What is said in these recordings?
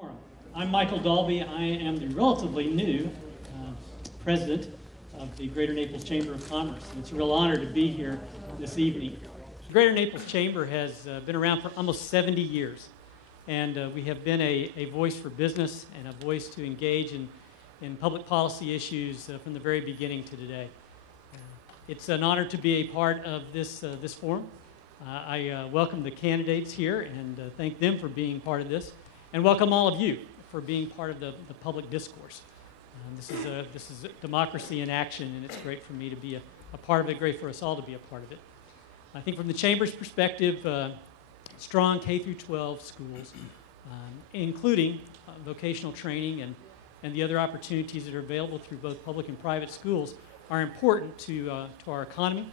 Forum. I'm Michael Dalby. I am the relatively new president of the Greater Naples Chamber of Commerce. And it's a real honor to be here this evening. The Greater Naples Chamber has been around for almost 70 years. And we have been a voice for business and a voice to engage in public policy issues from the very beginning to today. It's an honor to be a part of this forum. I welcome the candidates here and thank them for being part of this, and welcome all of you for being part of the public discourse. This is democracy in action, and it's great for me to be a part of it, great for us all to be a part of it. I think from the Chamber's perspective, strong K through 12 schools, including vocational training and the other opportunities that are available through both public and private schools, are important to our economy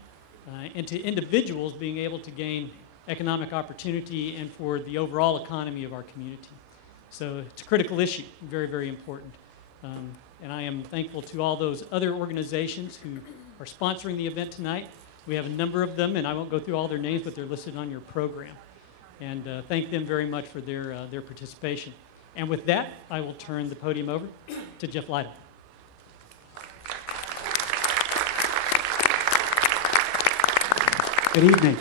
and to individuals being able to gain economic opportunity and for the overall economy of our community. So it's a critical issue, very, very important. And I am thankful to all those other organizations who are sponsoring the event tonight. We have a number of them, and I won't go through all their names, but they're listed on your program. And thank them very much for their participation. And with that, I will turn the podium over to Jeff Lytle. Good evening.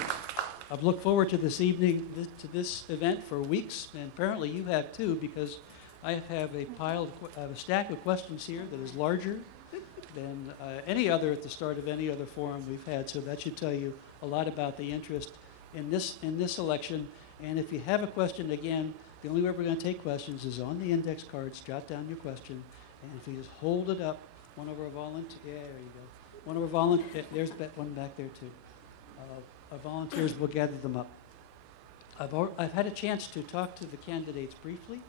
I've looked forward to this evening, to this event for weeks, and apparently you have too, because I have a stack of questions here that is larger than any other at the start of any other forum we've had. So that should tell you a lot about the interest in this election. And if you have a question, again, the only way we're going to take questions is on the index cards. Jot down your question, and if you just hold it up, one of our volunteers. Yeah, there you go. One of our volunteers. There's one back there too. Our volunteers will gather them up. I've had a chance to talk to the candidates briefly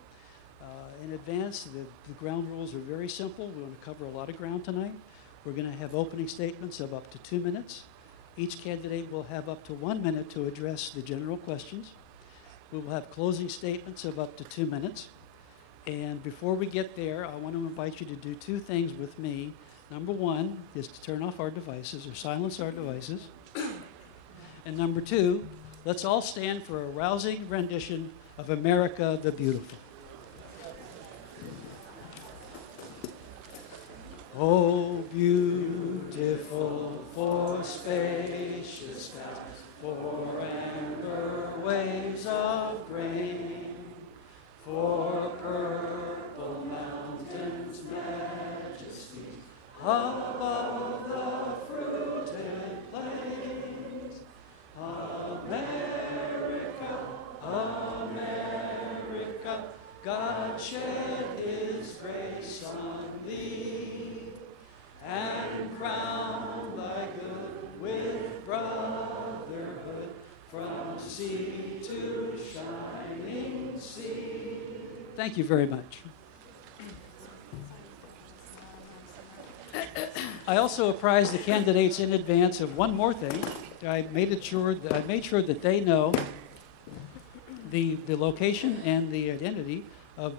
in advance. The ground rules are very simple. We want to cover a lot of ground tonight. We're going to have opening statements of up to 2 minutes. Each candidate will have up to 1 minute to address the general questions. We will have closing statements of up to 2 minutes. And before we get there, I want to invite you to do two things with me. Number one is to turn off our devices or silence our devices. And number two, let's all stand for a rousing rendition of America the Beautiful. Oh, beautiful for spacious skies, for amber waves of grain, for purple mountains' majesty, above the fruited plains. America, America, God shed His grace on thee, and crown thy good with brotherhood, from sea to shining sea. Thank you very much. I also apprised the candidates in advance of one more thing. I made sure that they know the location and the identity of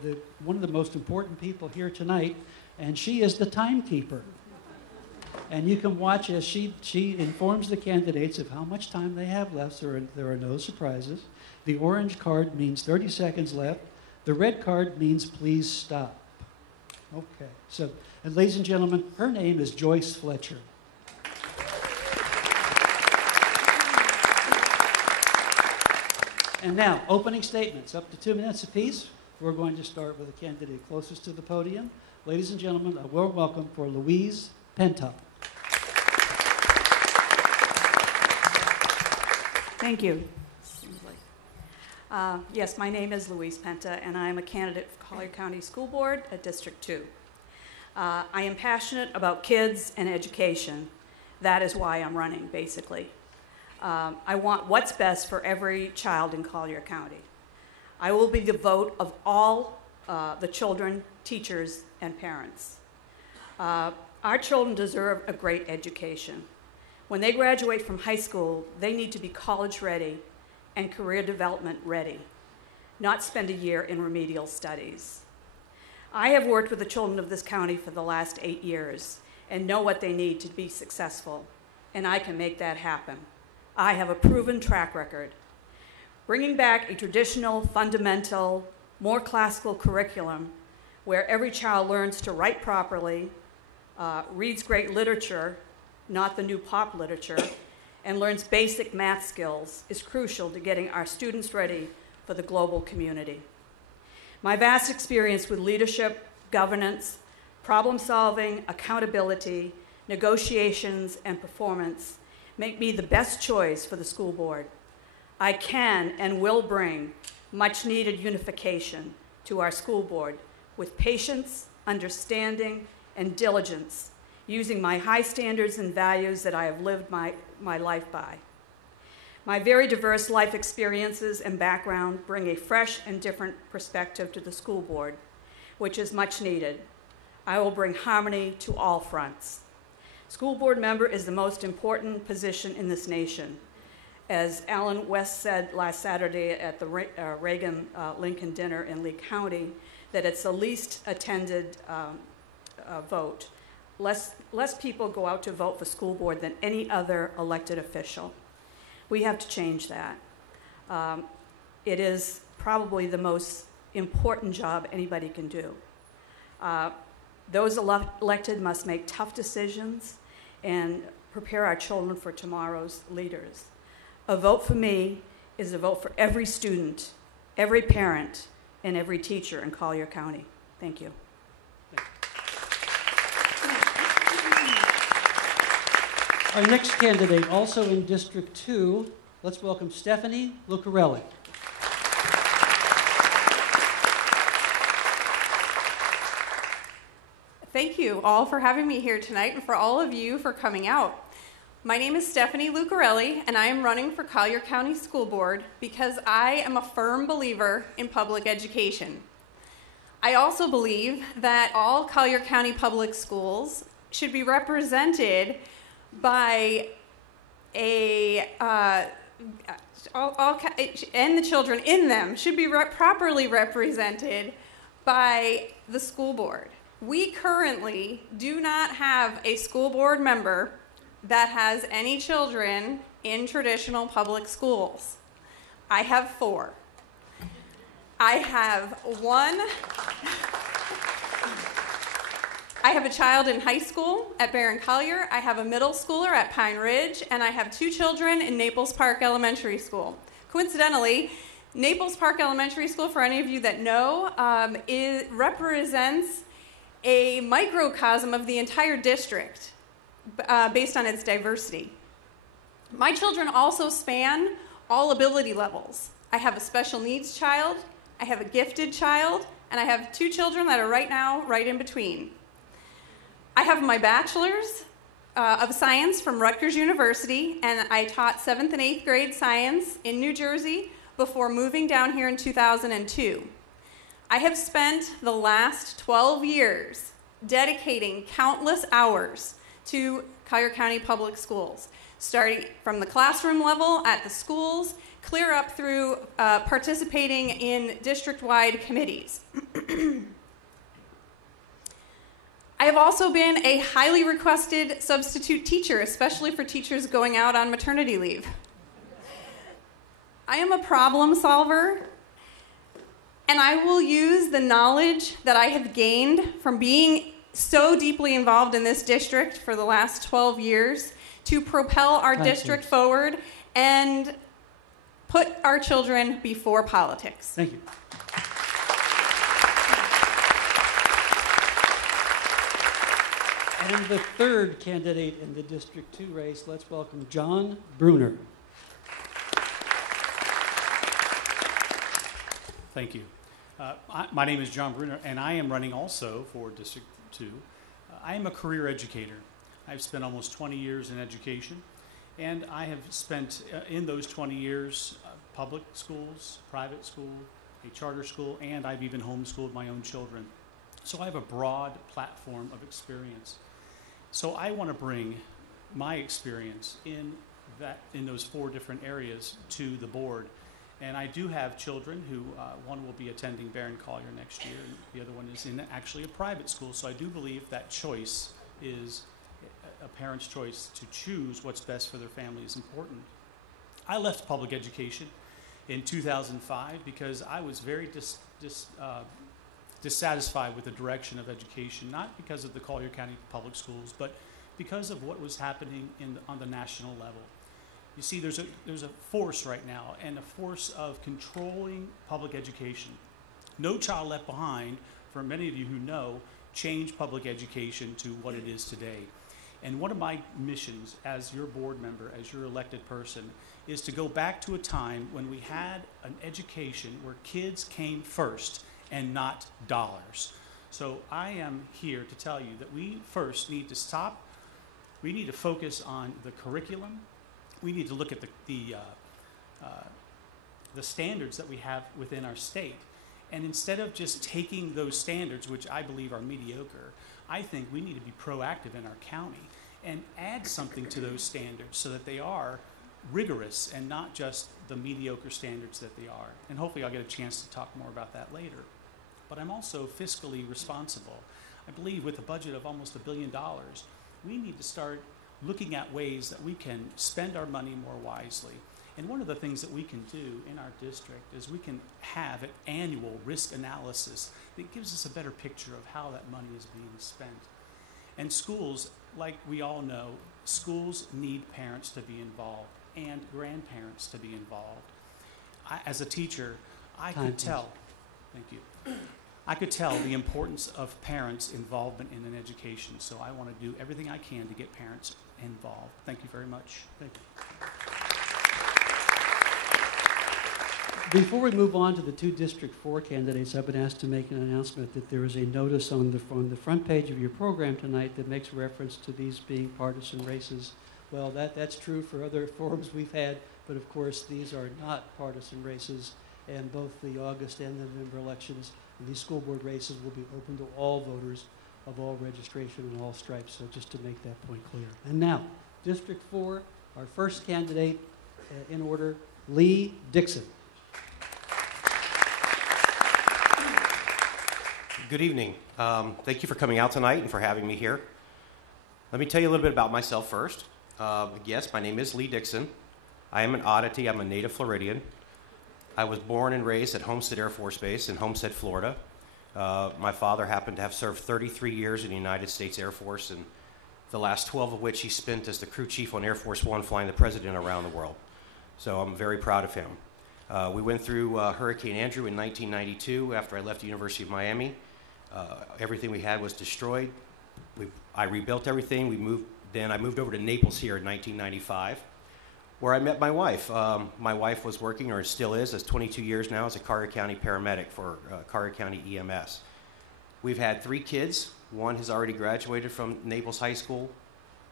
one of the most important people here tonight, and she is the timekeeper. And you can watch as she informs the candidates of how much time they have left, so there are no surprises. The orange card means 30 seconds left. The red card means please stop. Okay, so, and ladies and gentlemen, her name is Joyce Fletcher. And now, opening statements, up to 2 minutes apiece. We're going to start with the candidate closest to the podium. Ladies and gentlemen, a warm welcome for Louise Penta. Thank you. Yes, my name is Louise Penta, and I'm a candidate for Collier County School Board at District 2. I am passionate about kids and education. That is why I'm running, basically. I want what's best for every child in Collier County. I will be the vote of all the children, teachers, and parents. Our children deserve a great education. When they graduate from high school, they need to be college ready and career development ready, not spend a year in remedial studies. I have worked with the children of this county for the last 8 years and know what they need to be successful, and I can make that happen. I have a proven track record. Bringing back a traditional, fundamental more classical curriculum where every child learns to write properly, reads great literature, not the new pop literature, and learns basic math skills is crucial to getting our students ready for the global community. My vast experience with leadership, governance, problem solving, accountability, negotiations, and performance make me the best choice for the school board. I can and will bring much needed unification to our school board with patience, understanding, and diligence, using my high standards and values that I have lived my life by. My very diverse life experiences and background bring a fresh and different perspective to the school board, which is much needed. I will bring harmony to all fronts. School board member is the most important position in this nation. As Alan West said last Saturday at the Reagan-Lincoln dinner in Lee County, that it's the least attended vote. Less people go out to vote for school board than any other elected official. We have to change that. It is probably the most important job anybody can do. Those elected must make tough decisions and prepare our children for tomorrow's leaders. A vote for me is a vote for every student, every parent, and every teacher in Collier County. Thank you. Our next candidate, also in District 2, let's welcome Stephanie Lucarelli. Thank you all for having me here tonight and for all of you for coming out. My name is Stephanie Lucarelli, and I am running for Collier County School Board because I am a firm believer in public education. I also believe that all Collier County public schools should be represented by and the children in them should be properly represented by the school board. We currently do not have a school board member that has any children in traditional public schools. I have 4. I have a child in high school at Barron Collier, I have a middle schooler at Pine Ridge, and I have 2 children in Naples Park Elementary School. Coincidentally, Naples Park Elementary School, for any of you that know, represents a microcosm of the entire district based on its diversity. My children also span all ability levels. I have a special needs child, I have a gifted child, and I have 2 children that are right now right in between. I have my bachelor's of science from Rutgers University, and I taught 7th and 8th grade science in New Jersey before moving down here in 2002. I have spent the last 12 years dedicating countless hours to Collier County Public Schools, starting from the classroom level at the schools, clear up through participating in district-wide committees. I have also been a highly requested substitute teacher, especially for teachers going out on maternity leave. I am a problem solver, and I will use the knowledge that I have gained from being so deeply involved in this district for the last 12 years to propel our district forward and put our children before politics. Thank you. And the third candidate in the District 2 race, let's welcome John Bruner. Thank you. My name is John Bruner, and I am running also for District 2. I am a career educator. I've spent almost 20 years in education, and I have spent in those 20 years public schools, private school, a charter school, and I've even homeschooled my own children. So I have a broad platform of experience. So I want to bring my experience in those 4 different areas to the board. And I do have children who, one will be attending Barron Collier next year, and the other one is in actually a private school. So I do believe that choice is a parent's choice to choose what's best for their family is important. I left public education in 2005 because I was very dissatisfied with the direction of education, not because of the Collier County Public Schools, but because of what was happening on the national level. You see, there's a force right now, and a force of controlling public education. No Child Left Behind, for many of you who know, changed public education to what it is today. And one of my missions as your board member, as your elected person, is to go back to a time when we had an education where kids came first and not dollars. So I am here to tell you that we first need to stop. We need to focus on the curriculum. We need to look at the standards that we have within our state. And instead of just taking those standards, which I believe are mediocre, I think we need to be proactive in our county and add something to those standards so that they are rigorous and not just the mediocre standards that they are. And hopefully I'll get a chance to talk more about that later. But I'm also fiscally responsible. I believe with a budget of almost $1 billion, we need to start looking at ways that we can spend our money more wisely. And one of the things that we can do in our district is we can have an annual risk analysis that gives us a better picture of how that money is being spent. And schools, like we all know, schools need parents to be involved and grandparents to be involved. As a teacher, I could tell, thank you, I could tell the importance of parents' involvement in an education. So I want to do everything I can to get parents involved. Thank you very much. Thank you. Before we move on to the two District 4 candidates, I've been asked to make an announcement that there is a notice on the front page of your program tonight that makes reference to these being partisan races. Well, that's true for other forums we've had, but of course these are not partisan races, and both the August and November elections and these school board races will be open to all voters of all registration and all stripes, so just to make that point clear. And now, District 4, our first candidate in order, Lee Dixon. Good evening. Thank you for coming out tonight and for having me here. Let me tell you a little bit about myself first. Yes, my name is Lee Dixon. I am an oddity. I'm a native Floridian. I was born and raised at Homestead Air Force Base in Homestead, Florida. My father happened to have served 33 years in the United States Air Force, and the last 12 of which he spent as the crew chief on Air Force One, flying the president around the world. So I'm very proud of him. We went through Hurricane Andrew in 1992 after I left the University of Miami. Everything we had was destroyed. I rebuilt everything. Then I moved over to Naples here in 1995, where I met my wife. My wife was working, or still is, as 22 years now, as a Collier County paramedic for Collier County EMS. We've had 3 kids. One has already graduated from Naples High School.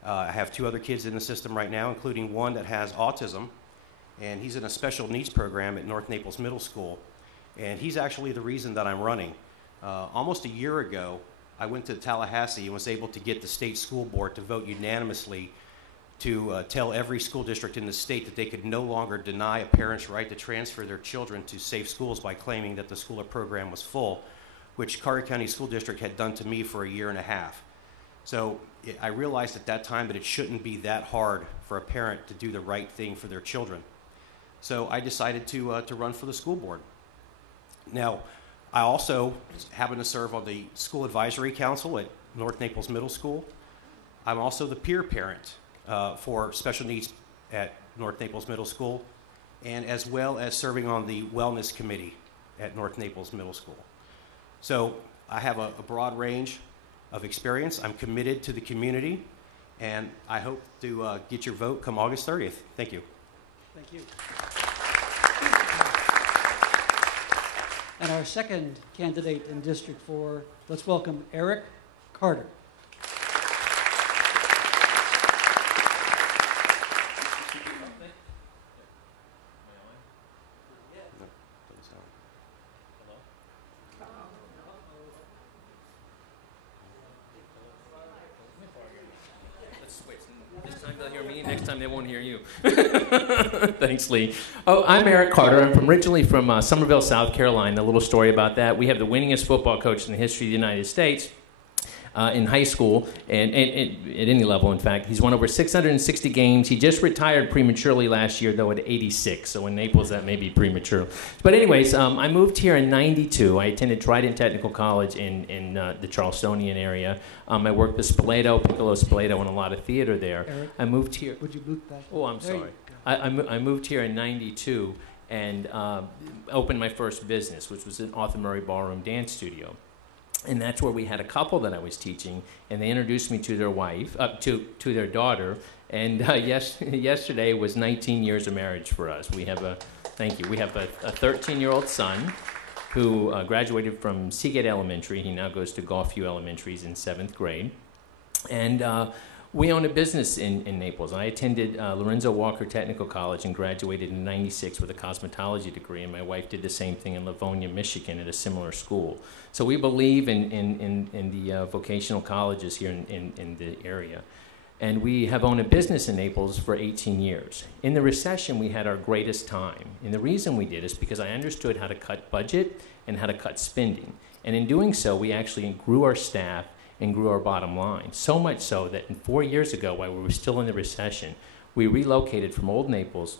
I have 2 other kids in the system right now, including one that has autism, and he's in a special needs program at North Naples Middle School. And he's actually the reason that I'm running. Almost a year ago, I went to Tallahassee and was able to get the state school board to vote unanimously to tell every school district in the state that they could no longer deny a parent's right to transfer their children to safe schools by claiming that the school or program was full, which Collier County School District had done to me for a year and a half. So I realized at that time that it shouldn't be that hard for a parent to do the right thing for their children. So I decided to run for the school board. Now, I also happen to serve on the School Advisory Council at North Naples Middle School. I'm also the peer parent for special needs at North Naples Middle School, and as well as serving on the Wellness Committee at North Naples Middle School. So I have a broad range of experience. I'm committed to the community, and I hope to get your vote come August 30th. Thank you. Thank you. And our second candidate in District 4, let's welcome Eric Carter. This time they'll hear me, next time they won't hear you. Thanks, Lee. Oh, I'm Eric Carter. I'm originally from Somerville, South Carolina. A little story about that. We have the winningest football coach in the history of the United States. in high school and at any level, in fact. He's won over 660 games. He just retired prematurely last year, though, at 86. So in Naples, that may be premature. But anyways, I moved here in 92. I attended Trident Technical College in the Charlestonian area. I worked with Spoleto, Piccolo Spoleto, and a lot of theater there. Eric, I moved here. would you move back? Oh, I'm There you sorry. go. I moved here in 92 and opened my first business, which was an Arthur Murray Ballroom Dance Studio. And that's where we had a couple that I was teaching, and they introduced me to their wife, to their daughter. And yesterday was 19 years of marriage for us. We have a 13-year-old son who graduated from Seagate Elementary. He now goes to Gulfview Elementaries in 7th grade. And we own a business in Naples. I attended Lorenzo Walker Technical College and graduated in 96 with a cosmetology degree, and my wife did the same thing in Livonia, Michigan at a similar school. So we believe in the vocational colleges here in the area. And we have owned a business in Naples for 18 years. In the recession, we had our greatest time. And the reason we did is because I understood how to cut budget and how to cut spending. And in doing so, we actually grew our staff and grew our bottom line. So much so that 4 years ago, while we were still in the recession, we relocated from Old Naples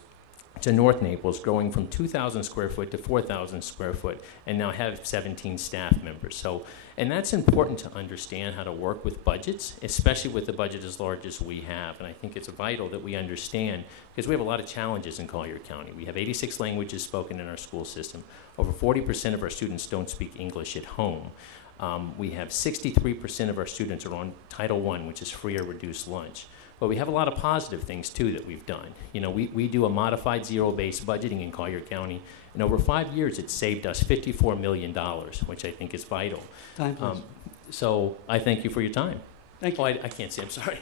to North Naples, growing from 2,000 square foot to 4,000 square foot, and now have 17 staff members. So, and that's important to understand how to work with budgets, especially with the budget as large as we have. And I think it's vital that we understand, because we have a lot of challenges in Collier County. We have 86 languages spoken in our school system. Over 40% of our students don't speak English at home. We have 63% of our students are on Title I, which is free or reduced lunch. But we have a lot of positive things, too, that we've done. You know, we do a modified zero-based budgeting in Collier County, and over 5 years, it's saved us $54 million, which I think is vital. Time, please. So I thank you for your time. Thank you. Oh, I can't see. I'm sorry.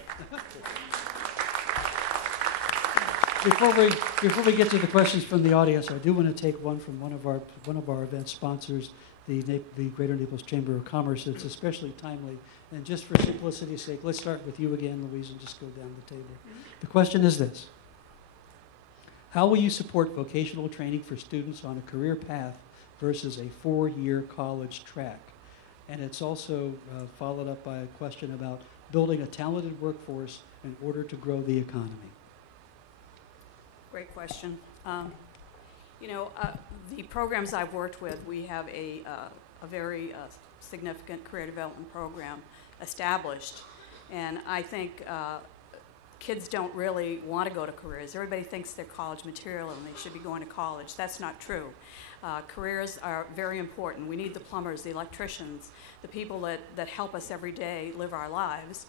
Before we get to the questions from the audience, I do want to take one from one of our event sponsors, the Greater Naples Chamber of Commerce. It's especially timely. And just for simplicity's sake, let's start with you again, Louise, and just go down the table. The question is this: how will you support vocational training for students on a career path versus a 4-year college track? And it's also followed up by a question about building a talented workforce in order to grow the economy. Great question. The programs I've worked with, we have a very significant career development program established, and I think kids don't really want to go to careers. Everybody thinks they're college material and they should be going to college. That's not true. Careers are very important. We need the plumbers, the electricians, the people that help us every day live our lives.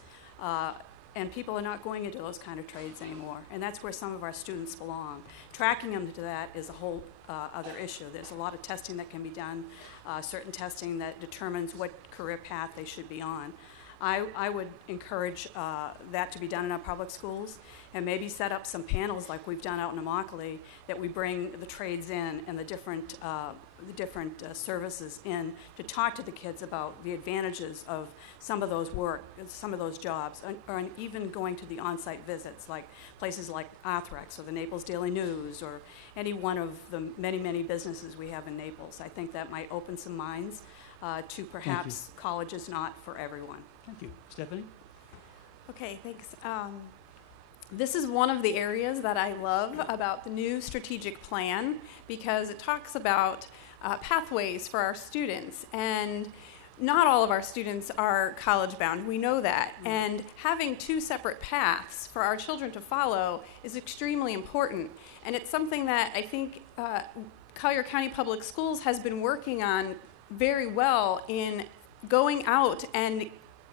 And people are not going into those kind of trades anymore. And that's where some of our students belong. Tracking them to that is a whole other issue. There's a lot of testing that can be done, certain testing that determines what career path they should be on. I would encourage that to be done in our public schools, and maybe set up some panels like we've done out in Immokalee, that we bring the trades in and the different services in to talk to the kids about the advantages of some of those jobs, or even going to the on-site visits, like places like Arthrex or the Naples Daily News or any one of the many, many businesses we have in Naples. I think that might open some minds to perhaps college is not for everyone. Thank you. Stephanie? Okay, thanks. This is one of the areas that I love about the new strategic plan, because it talks about pathways for our students, and not all of our students are college bound. We know that. And having two separate paths for our children to follow is extremely important. And it's something that I think Collier County Public Schools has been working on very well in going out and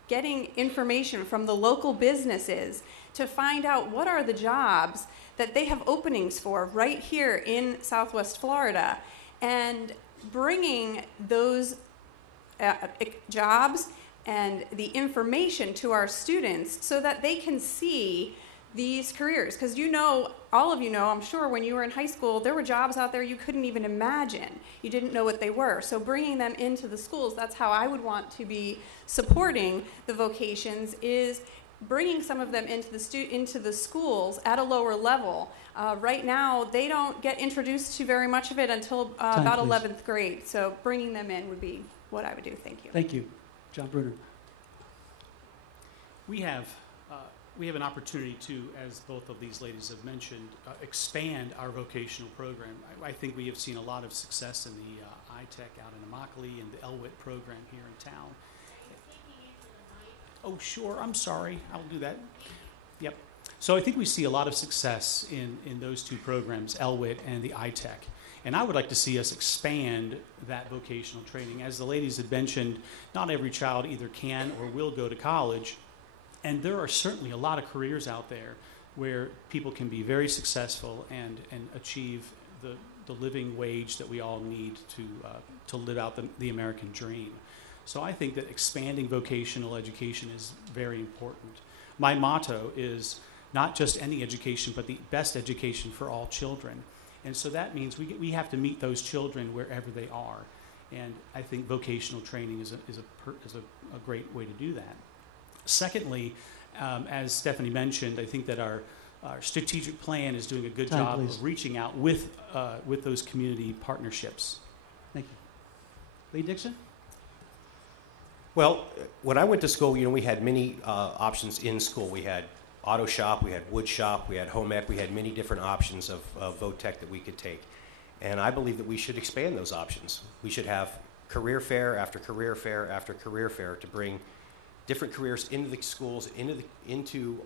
getting information from the local businesses to find out what are the jobs that they have openings for right here in Southwest Florida, and bringing those jobs and the information to our students so that they can see these careers. Because all of you know, I'm sure, when you were in high school, there were jobs out there you couldn't even imagine. You didn't know what they were. So bringing them into the schools, that's how I would want to be supporting the vocations, is bringing some of them into the schools at a lower level. Right now, they don't get introduced to very much of it until about 11th grade. So bringing them in would be what I would do. Thank you. Thank you. John Bruner. we have an opportunity to, as both of these ladies have mentioned, expand our vocational program. I think we have seen a lot of success in the iTech out in Immokalee and the LWIT program here in town. Oh, sure. I'm sorry. I'll do that. Yep. So I think we see a lot of success in those two programs, LWIT and the iTech. And I would like to see us expand that vocational training. As the ladies had mentioned, not every child either can or will go to college. And there are certainly a lot of careers out there where people can be very successful and achieve the living wage that we all need to live out the American dream. So I think that expanding vocational education is very important. My motto is not just any education, but the best education for all children. And so that means we have to meet those children wherever they are. And I think vocational training is a great way to do that. Secondly, as Stephanie mentioned, I think that our strategic plan is doing a good job please. of reaching out with those community partnerships. Thank you. Lee Dixon? Well, when I went to school, we had many options in school. We had auto shop, we had wood shop, we had home ec, we had many different options of VOTEC that we could take. And I believe that we should expand those options. We should have career fair after career fair after career fair to bring different careers into the schools, into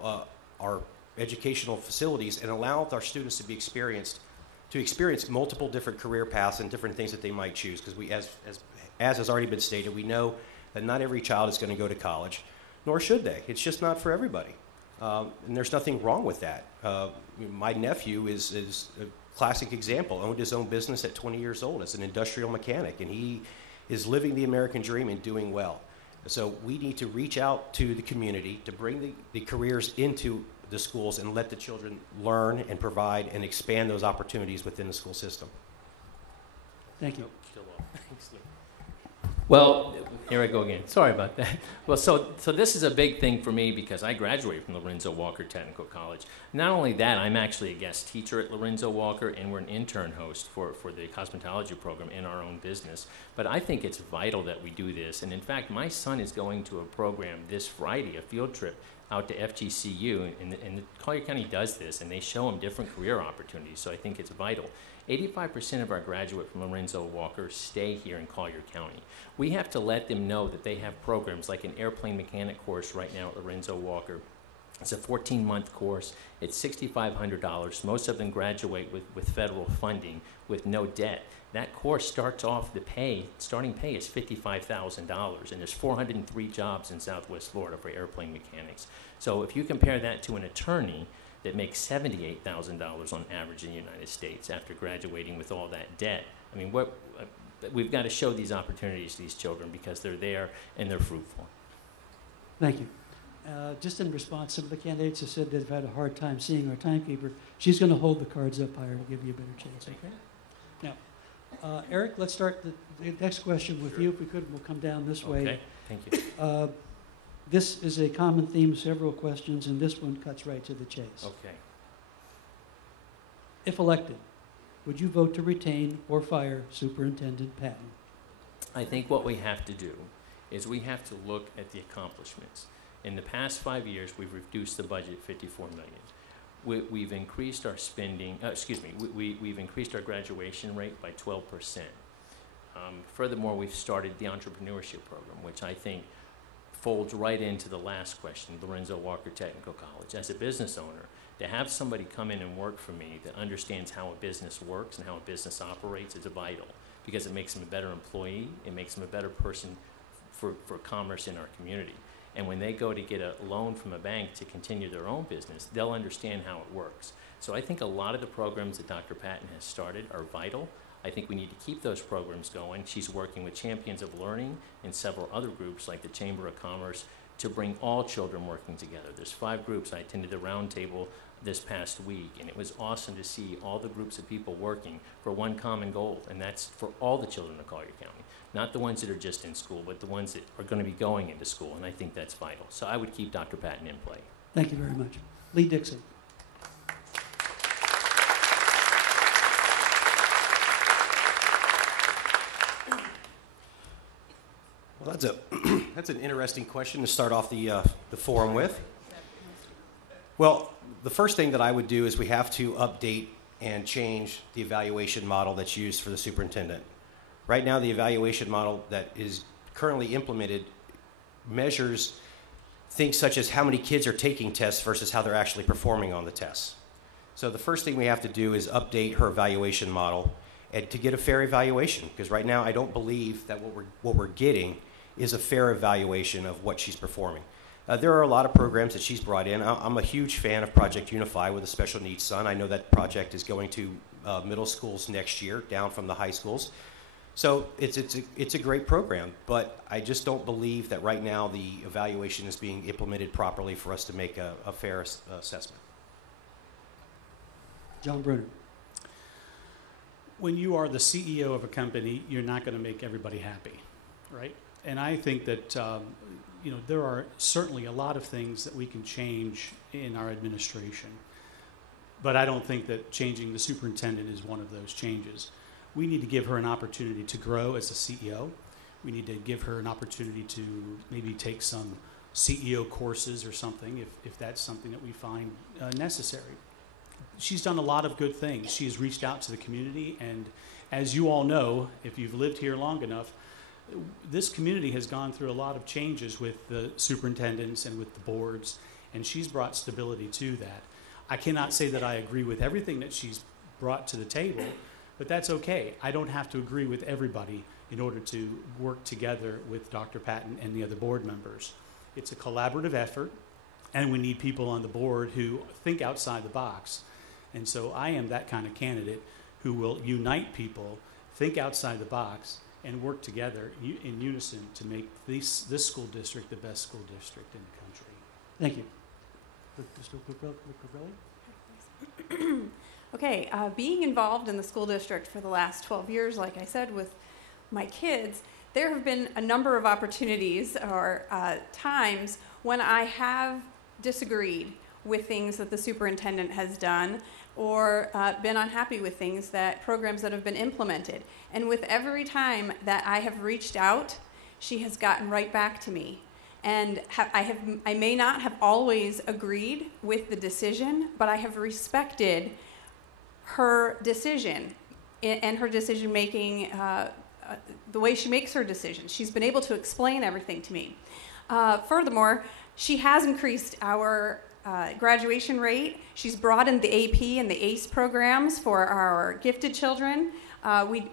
our educational facilities, and allow our students to experience multiple different career paths and different things that they might choose. Because as has already been stated, we know that not every child is going to go to college, nor should they. It's just not for everybody. And there's nothing wrong with that. My nephew is a classic example, owned his own business at 20 years old as an industrial mechanic, and he is living the American dream and doing well. So we need to reach out to the community to bring the careers into the schools and let the children learn and provide and expand those opportunities within the school system. Thank you. Well, here I go again. Sorry about that. Well, so this is a big thing for me because I graduated from Lorenzo Walker Technical College. Not only that, I'm actually a guest teacher at Lorenzo Walker, and we're an intern host for the cosmetology program in our own business. But I think it's vital that we do this. And in fact, my son is going to a program this Friday, a field trip out to FGCU, and Collier County does this, and they show them different career opportunities. So I think it's vital. 85% of our graduates from Lorenzo Walker stay here in Collier County. We have to let them know that they have programs like an airplane mechanic course right now at Lorenzo Walker. It's a 14-month course. It's $6,500. Most of them graduate with federal funding with no debt. That course starts off starting pay is $55,000, and there's 403 jobs in Southwest Florida for airplane mechanics. So if you compare that to an attorney that makes $78,000 on average in the United States after graduating with all that debt, I mean, we've got to show these opportunities to these children because they're there and they're fruitful. Thank you. Just in response, some of the candidates have said they've had a hard time seeing our timekeeper. She's going to hold the cards up higher to give you a better chance, okay? Now, Eric, let's start the next question with you. If we could, we'll come down this way. Okay, thank you. This is a common theme, several questions, and this one cuts right to the chase. Okay. If elected, would you vote to retain or fire Superintendent Patton? I think what we have to do is we have to look at the accomplishments. In the past 5 years, we've reduced the budget $54 million. We've increased our spending, we've increased our graduation rate by 12%. Furthermore, we've started the entrepreneurship program, which I think folds right into the last question, Lorenzo Walker Technical College. As a business owner, to have somebody come in and work for me that understands how a business works and how a business operates is vital because it makes them a better employee, it makes them a better person for commerce in our community. And when they go to get a loan from a bank to continue their own business, they'll understand how it works. So I think a lot of the programs that Dr. Patton has started are vital. I think we need to keep those programs going. She's working with Champions of Learning and several other groups like the Chamber of Commerce to bring all children working together. There's 5 groups. I attended the roundtable this past week, and it was awesome to see all the groups of people working for one common goal, and that's for all the children of Collier County. Not the ones that are just in school, but the ones that are going to be going into school, and I think that's vital. So I would keep Dr. Patton in play. Thank you very much. Lee Dixon. Well, that's an interesting question to start off the forum with. Well, the first thing that I would do is we have to update and change the evaluation model that's used for the superintendent. Right now, the evaluation model that is currently implemented measures things such as how many kids are taking tests versus how they're actually performing on the tests. So the first thing we have to do is update her evaluation model and to get a fair evaluation, because right now I don't believe that what we're getting is a fair evaluation of what she's performing. There are a lot of programs that she's brought in. I'm a huge fan of Project Unify with a special needs son. I know that project is going to middle schools next year, down from the high schools. So it's a great program, but I just don't believe that right now the evaluation is being implemented properly for us to make a fair assessment. John Bruner. When you are the CEO of a company, you're not going to make everybody happy, right? And I think that there are certainly a lot of things that we can change in our administration, but I don't think that changing the superintendent is one of those changes. We need to give her an opportunity to grow as a CEO. We need to give her an opportunity to maybe take some CEO courses or something if that's something that we find necessary. She's done a lot of good things. She has reached out to the community, and as you all know, if you've lived here long enough, this community has gone through a lot of changes with the superintendents and with the boards, and she's brought stability to that. I cannot say that I agree with everything that she's brought to the table, but that's okay. I don't have to agree with everybody in order to work together with Dr. Patton and the other board members. It's a collaborative effort, and we need people on the board who think outside the box. And so I am that kind of candidate who will unite people, think outside the box, and work together in unison to make this school district the best school district in the country. Thank you. Mr. Cucurelli? Okay, being involved in the school district for the last 12 years, like I said, with my kids, there have been a number of opportunities or times when I have disagreed with things that the superintendent has done or been unhappy with programs that have been implemented. And with every time that I have reached out, she has gotten right back to me. And I may not have always agreed with the decision, but I have respected her decision and her decision making, the way she makes her decisions. She's been able to explain everything to me. Furthermore, she has increased our graduation rate. She's brought in the AP and the ACE programs for our gifted children.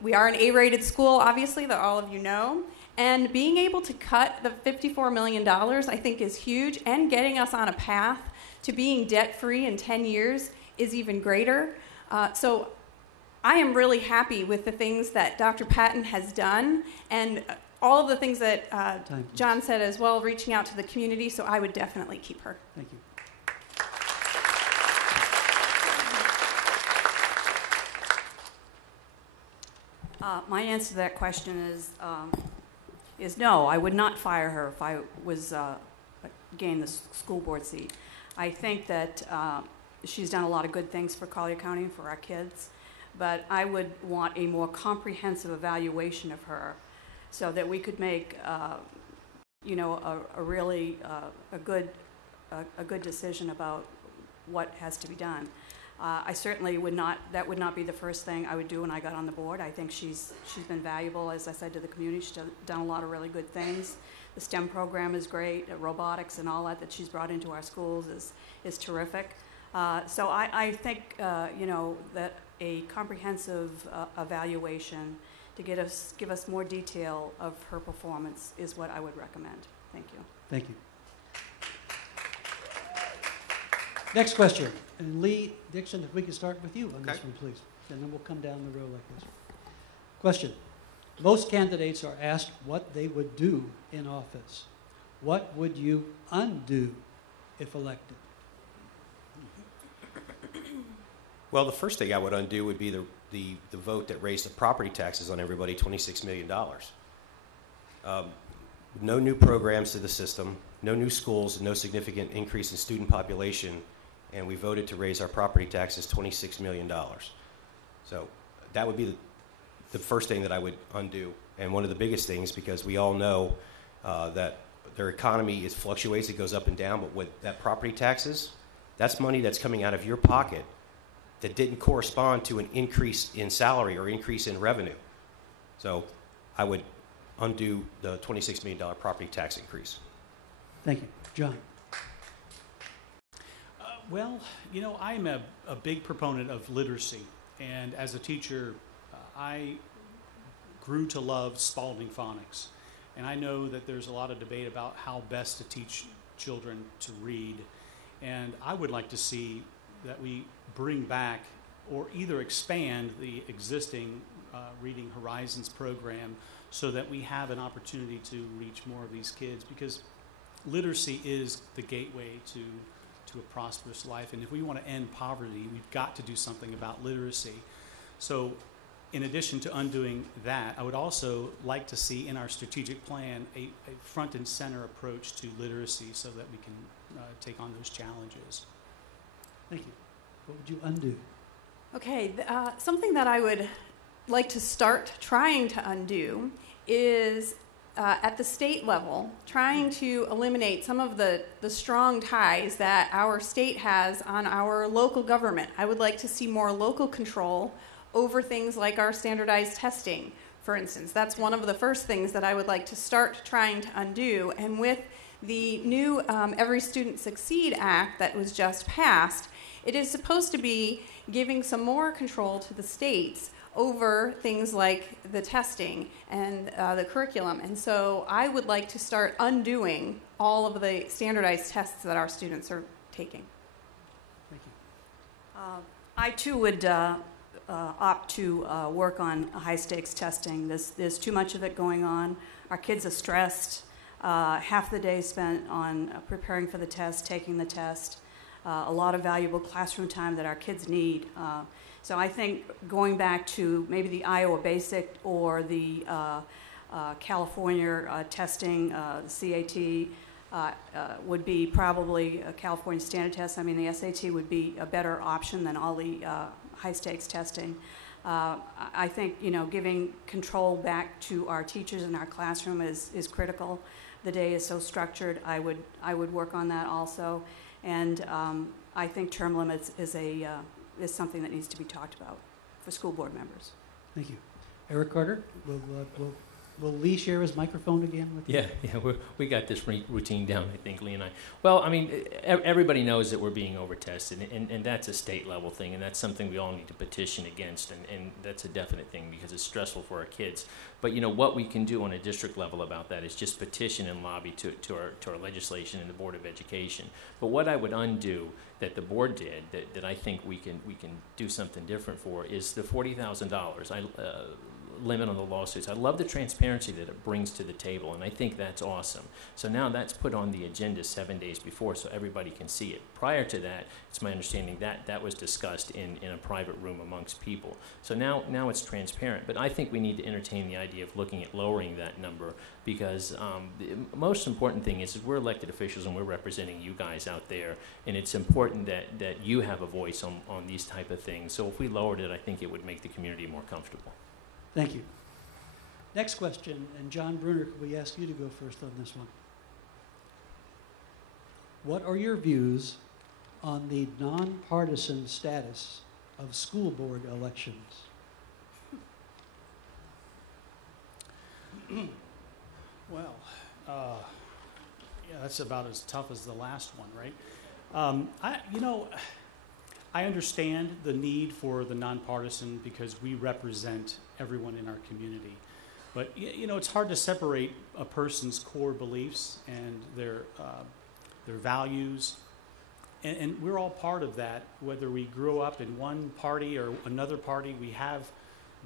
We are an A-rated school, obviously, that all of you know. And being able to cut the $54 million, I think, is huge, and getting us on a path to being debt-free in 10 years is even greater. So I am really happy with the things that Dr. Patton has done, and all of the things that John said as well, reaching out to the community, so I would definitely keep her. Thank you. My answer to that question is no. I would not fire her if I was gained the school board seat. I think that she's done a lot of good things for Collier County, for our kids, but I would want a more comprehensive evaluation of her so that we could make a really good decision about what has to be done. I certainly would not. That would not be the first thing I would do when I got on the board. I think she's been valuable, as I said, to the community. She's done a lot of really good things. The STEM program is great. Robotics and all that she's brought into our schools is terrific. So I think that a comprehensive evaluation to give us more detail of her performance is what I would recommend. Thank you. Thank you. Next question. And Lee Dixon, if we could start with you on this one, please. And then we'll come down the row like this. Question. Most candidates are asked what they would do in office. What would you undo if elected? Well, the first thing I would undo would be the vote that raised the property taxes on everybody, $26 million. No new programs to the system, no new schools, no significant increase in student population, and we voted to raise our property taxes $26 million. So that would be the first thing that I would undo, and one of the biggest things, because we all know that their economy fluctuates, it goes up and down, but with that property taxes, that's money that's coming out of your pocket that didn't correspond to an increase in salary or increase in revenue. So I would undo the $26 million property tax increase. Thank you. John? Well, you know, I'm a big proponent of literacy. And as a teacher, I grew to love Spalding phonics. And I know that there's a lot of debate about how best to teach children to read. And I would like to see that we bring back or either expand the existing Reading Horizons program so that we have an opportunity to reach more of these kids, because literacy is the gateway to a prosperous life. And if we want to end poverty, we've got to do something about literacy. So in addition to undoing that, I would also like to see in our strategic plan a front and center approach to literacy so that we can take on those challenges. Thank you. What would you undo? Okay, something that I would like to start trying to undo is at the state level, trying to eliminate some of the strong ties that our state has on our local government. I would like to see more local control over things like our standardized testing, for instance. That's one of the first things that I would like to start trying to undo. And with the new Every Student Succeed Act that was just passed, it is supposed to be giving some more control to the states over things like the testing and the curriculum. And so I would like to start undoing all of the standardized tests that our students are taking. Thank you. I too would opt to work on high-stakes testing. There's too much of it going on. Our kids are stressed. Half the day spent on preparing for the test, taking the test. A lot of valuable classroom time that our kids need. So I think going back to maybe the Iowa Basic or the California testing, the CAT, would be probably a California standard test. I mean, the SAT would be a better option than all the high-stakes testing. I think, you know, giving control back to our teachers in our classroom is critical. The day is so structured. I would work on that also. And I think term limits is something that needs to be talked about for school board members. Thank you. Eric Carter, will Lee share his microphone again with you? Yeah, we got this routine down, I think, Lee and I. Well, I mean, everybody knows that we're being over-tested, and that's a state-level thing, and that's something we all need to petition against, and that's a definite thing because it's stressful for our kids. But, you know, what we can do on a district level about that is just petition and lobby to our legislation and the Board of Education. But what I would undo that the board did, that I think we can do something different for, is the $40,000 limit on the lawsuits. I love the transparency that it brings to the table, and I think that's awesome. So now that's put on the agenda 7 days before so everybody can see it. Prior to that, it's my understanding that that was discussed in a private room amongst people. So now it's transparent, but I think we need to entertain the idea of looking at lowering that number because the most important thing is we're elected officials and we're representing you guys out there, and it's important that you have a voice on these type of things. So if we lowered it, I think it would make the community more comfortable. Thank you. Next question, and John Bruner, could we ask you to go first on this one? What are your views on the nonpartisan status of school board elections? Well, yeah, that's about as tough as the last one, right? I understand the need for the nonpartisan because we represent everyone in our community. But, you know, it's hard to separate a person's core beliefs and their values. And we're all part of that. Whether we grew up in one party or another party, we have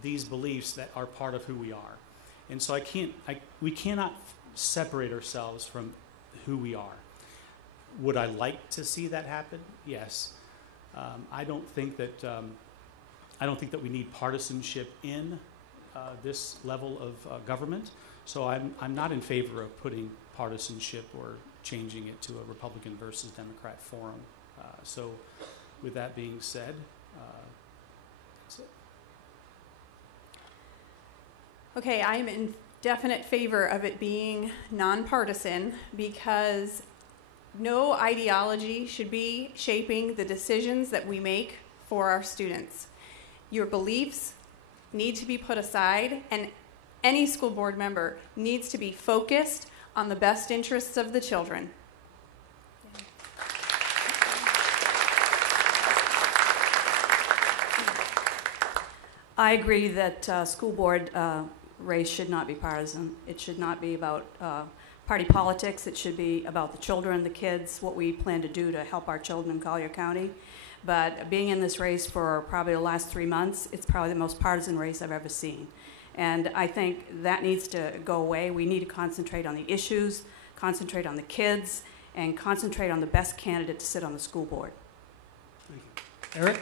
these beliefs that are part of who we are. And so we cannot separate ourselves from who we are. Would I like to see that happen? Yes. I don't think that we need partisanship in this level of government. So I'm not in favor of putting partisanship or changing it to a Republican versus Democrat forum. So with that being said, that's it. Okay, I'm definite favor of it being nonpartisan because no ideology should be shaping the decisions that we make for our students. Your beliefs need to be put aside, and any school board member needs to be focused on the best interests of the children. I agree that school board race should not be partisan. It should not be about party politics. It should be about the children, the kids, what we plan to do to help our children in Collier County. But being in this race for probably the last 3 months, it's probably the most partisan race I've ever seen. And I think that needs to go away. We need to concentrate on the issues, concentrate on the kids, and concentrate on the best candidate to sit on the school board. Thank you. Eric?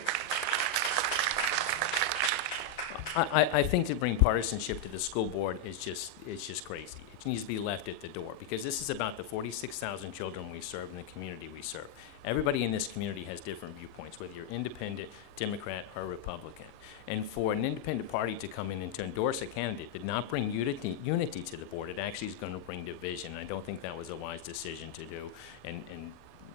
I think to bring partisanship to the school board is just crazy. It needs to be left at the door because this is about the 46,000 children we serve and the community we serve. Everybody in this community has different viewpoints, whether you're independent, Democrat, or Republican. And for an independent party to come in and to endorse a candidate did not bring unity to the board. It actually is going to bring division. And I don't think that was a wise decision to do. And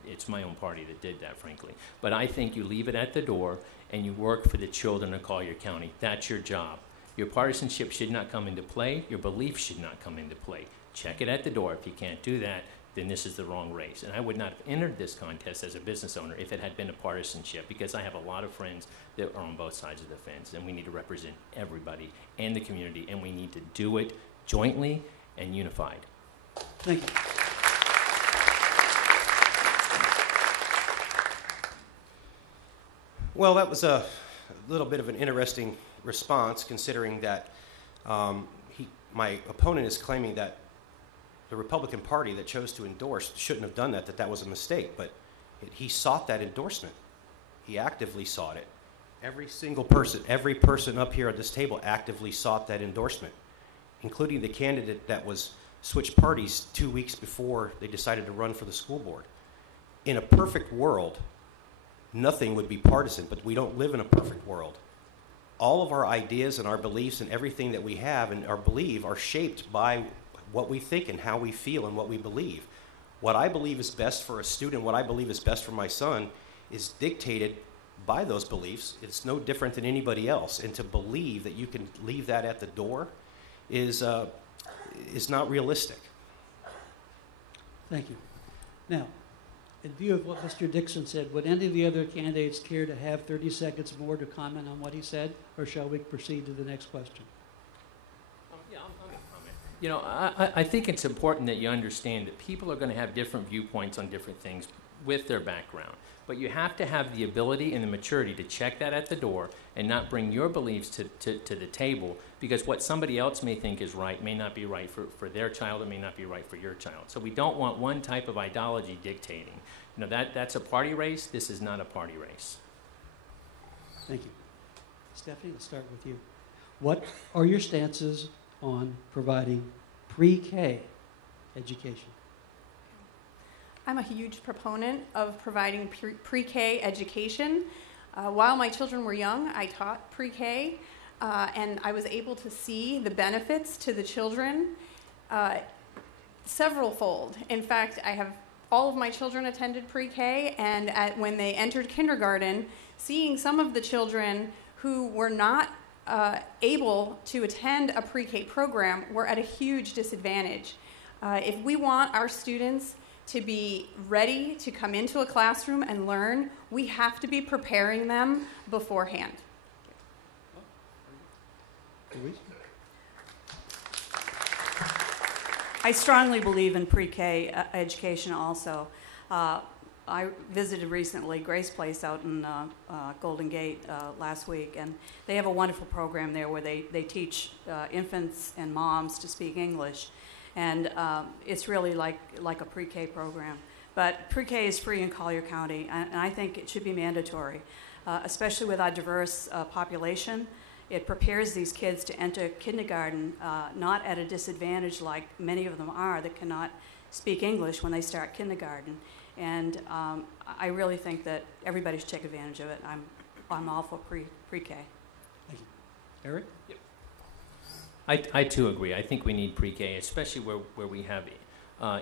it's my own party that did that, frankly. But I think you leave it at the door and you work for the children of Collier County. That's your job. Your partisanship should not come into play. Your beliefs should not come into play. Check it at the door. If you can't do that, then this is the wrong race. And I would not have entered this contest as a business owner if it had been a partisanship, because I have a lot of friends that are on both sides of the fence, and we need to represent everybody and the community, and we need to do it jointly and unified. Thank you. Well, that was a little bit of an interesting response, considering that my opponent is claiming that the Republican Party that chose to endorse shouldn't have done that, that was a mistake. But he sought that endorsement. He actively sought it. Every single person, every person up here at this table actively sought that endorsement, including the candidate that was switched parties 2 weeks before they decided to run for the school board. In a perfect world, nothing would be partisan, but we don't live in a perfect world. All of our ideas and our beliefs and everything that we have and our believe are shaped by what we think and how we feel and what we believe. What I believe is best for a student, what I believe is best for my son, is dictated by those beliefs. It's no different than anybody else. And to believe that you can leave that at the door is not realistic. Thank you. Now, in view of what Mr. Dixon said, would any of the other candidates care to have 30 seconds more to comment on what he said, or shall we proceed to the next question? Yeah, I'm going to comment. You know, I think it's important that you understand that people are going to have different viewpoints on different things with their background. But you have to have the ability and the maturity to check that at the door and not bring your beliefs to the table, because what somebody else may think is right may not be right for their child, it may not be right for your child. So we don't want one type of ideology dictating. You know, that's a party race. This is not a party race. Thank you. Stephanie, let's start with you. What are your stances on providing pre-K education? I'm a huge proponent of providing pre-K education. While my children were young, I taught pre-K, and I was able to see the benefits to the children several-fold. In fact, all of my children attended pre-K, and when they entered kindergarten, seeing some of the children who were not able to attend a pre-K program were at a huge disadvantage. If we want our students to be ready to come into a classroom and learn, we have to be preparing them beforehand. Louise? I strongly believe in pre-K education also. I visited recently Grace Place out in Golden Gate last week, and they have a wonderful program there where they teach infants and moms to speak English. And it's really like a pre-K program. But pre-K is free in Collier County, and I think it should be mandatory, especially with our diverse population. It prepares these kids to enter kindergarten not at a disadvantage like many of them are that cannot speak English when they start kindergarten. And I really think that everybody should take advantage of it. I'm all for pre-K. Thank you. Eric? Yep. I too agree. I think we need pre-K, especially where we have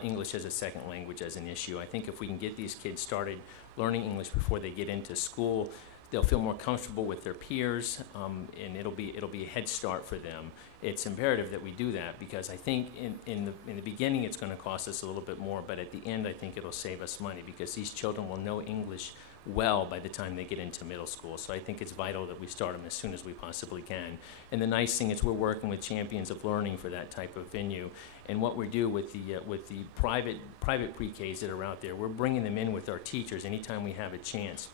English as a second language as an issue. I think if we can get these kids started learning English before they get into school, they'll feel more comfortable with their peers, and it'll be a head start for them. It's imperative that we do that, because I think in the beginning it's going to cost us a little bit more, but at the end I think it'll save us money, because these children will know English well by the time they get into middle school. So I think it's vital that we start them as soon as we possibly can. And the nice thing is we're working with Champions of Learning for that type of venue. And what we do with the private pre-Ks that are out there, we're bringing them in with our teachers anytime we have a chance.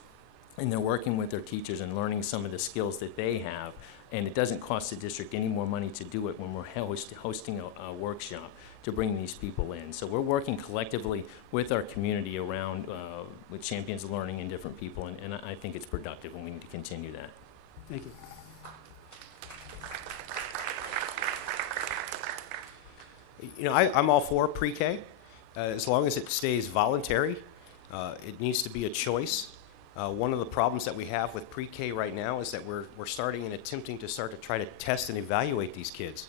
And they're working with their teachers and learning some of the skills that they have. And it doesn't cost the district any more money to do it when we're hosting a workshop to bring these people in. So we're working collectively with our community around with Champions of Learning and different people, and I think it's productive, and we need to continue that. Thank you. You know, I'm all for pre-K, as long as it stays voluntary. It needs to be a choice. One of the problems that we have with pre-K right now is that we're starting and attempting to start to try to test and evaluate these kids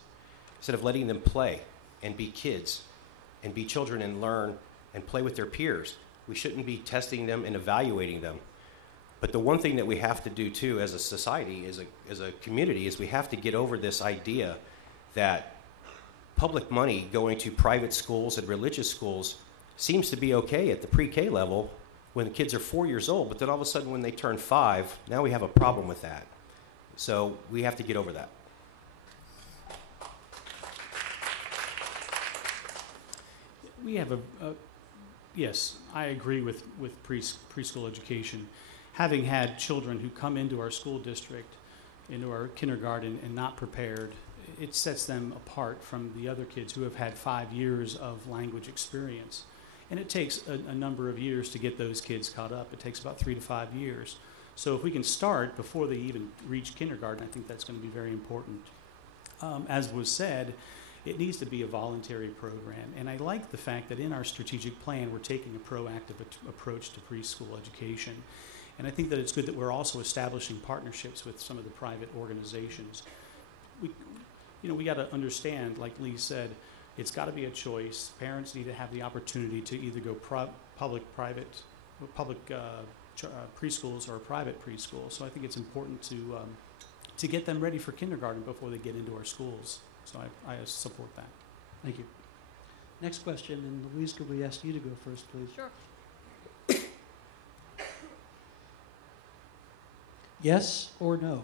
instead of letting them play and be kids and be children and learn and play with their peers. We shouldn't be testing them and evaluating them. But the one thing that we have to do too as a society, as a community, is we have to get over this idea that public money going to private schools and religious schools seems to be okay at the pre-K level when the kids are 4 years old, but then all of a sudden when they turn 5, now we have a problem with that. So we have to get over that. We have yes, I agree with preschool education. Having had children who come into our school district, into our kindergarten, and not prepared, it sets them apart from the other kids who have had 5 years of language experience. And it takes a number of years to get those kids caught up. It takes about 3 to 5 years. So if we can start before they even reach kindergarten, I think that's going to be very important. As was said, it needs to be a voluntary program. And I like the fact that in our strategic plan, we're taking a proactive approach to preschool education. And I think that it's good that we're also establishing partnerships with some of the private organizations. We got to understand, like Lee said, it's got to be a choice. Parents need to have the opportunity to either go public preschools or a private preschool. So I think it's important to get them ready for kindergarten before they get into our schools. So I support that. Thank you. Next question, and Louise, could we ask you to go first, please? Sure. Yes or no?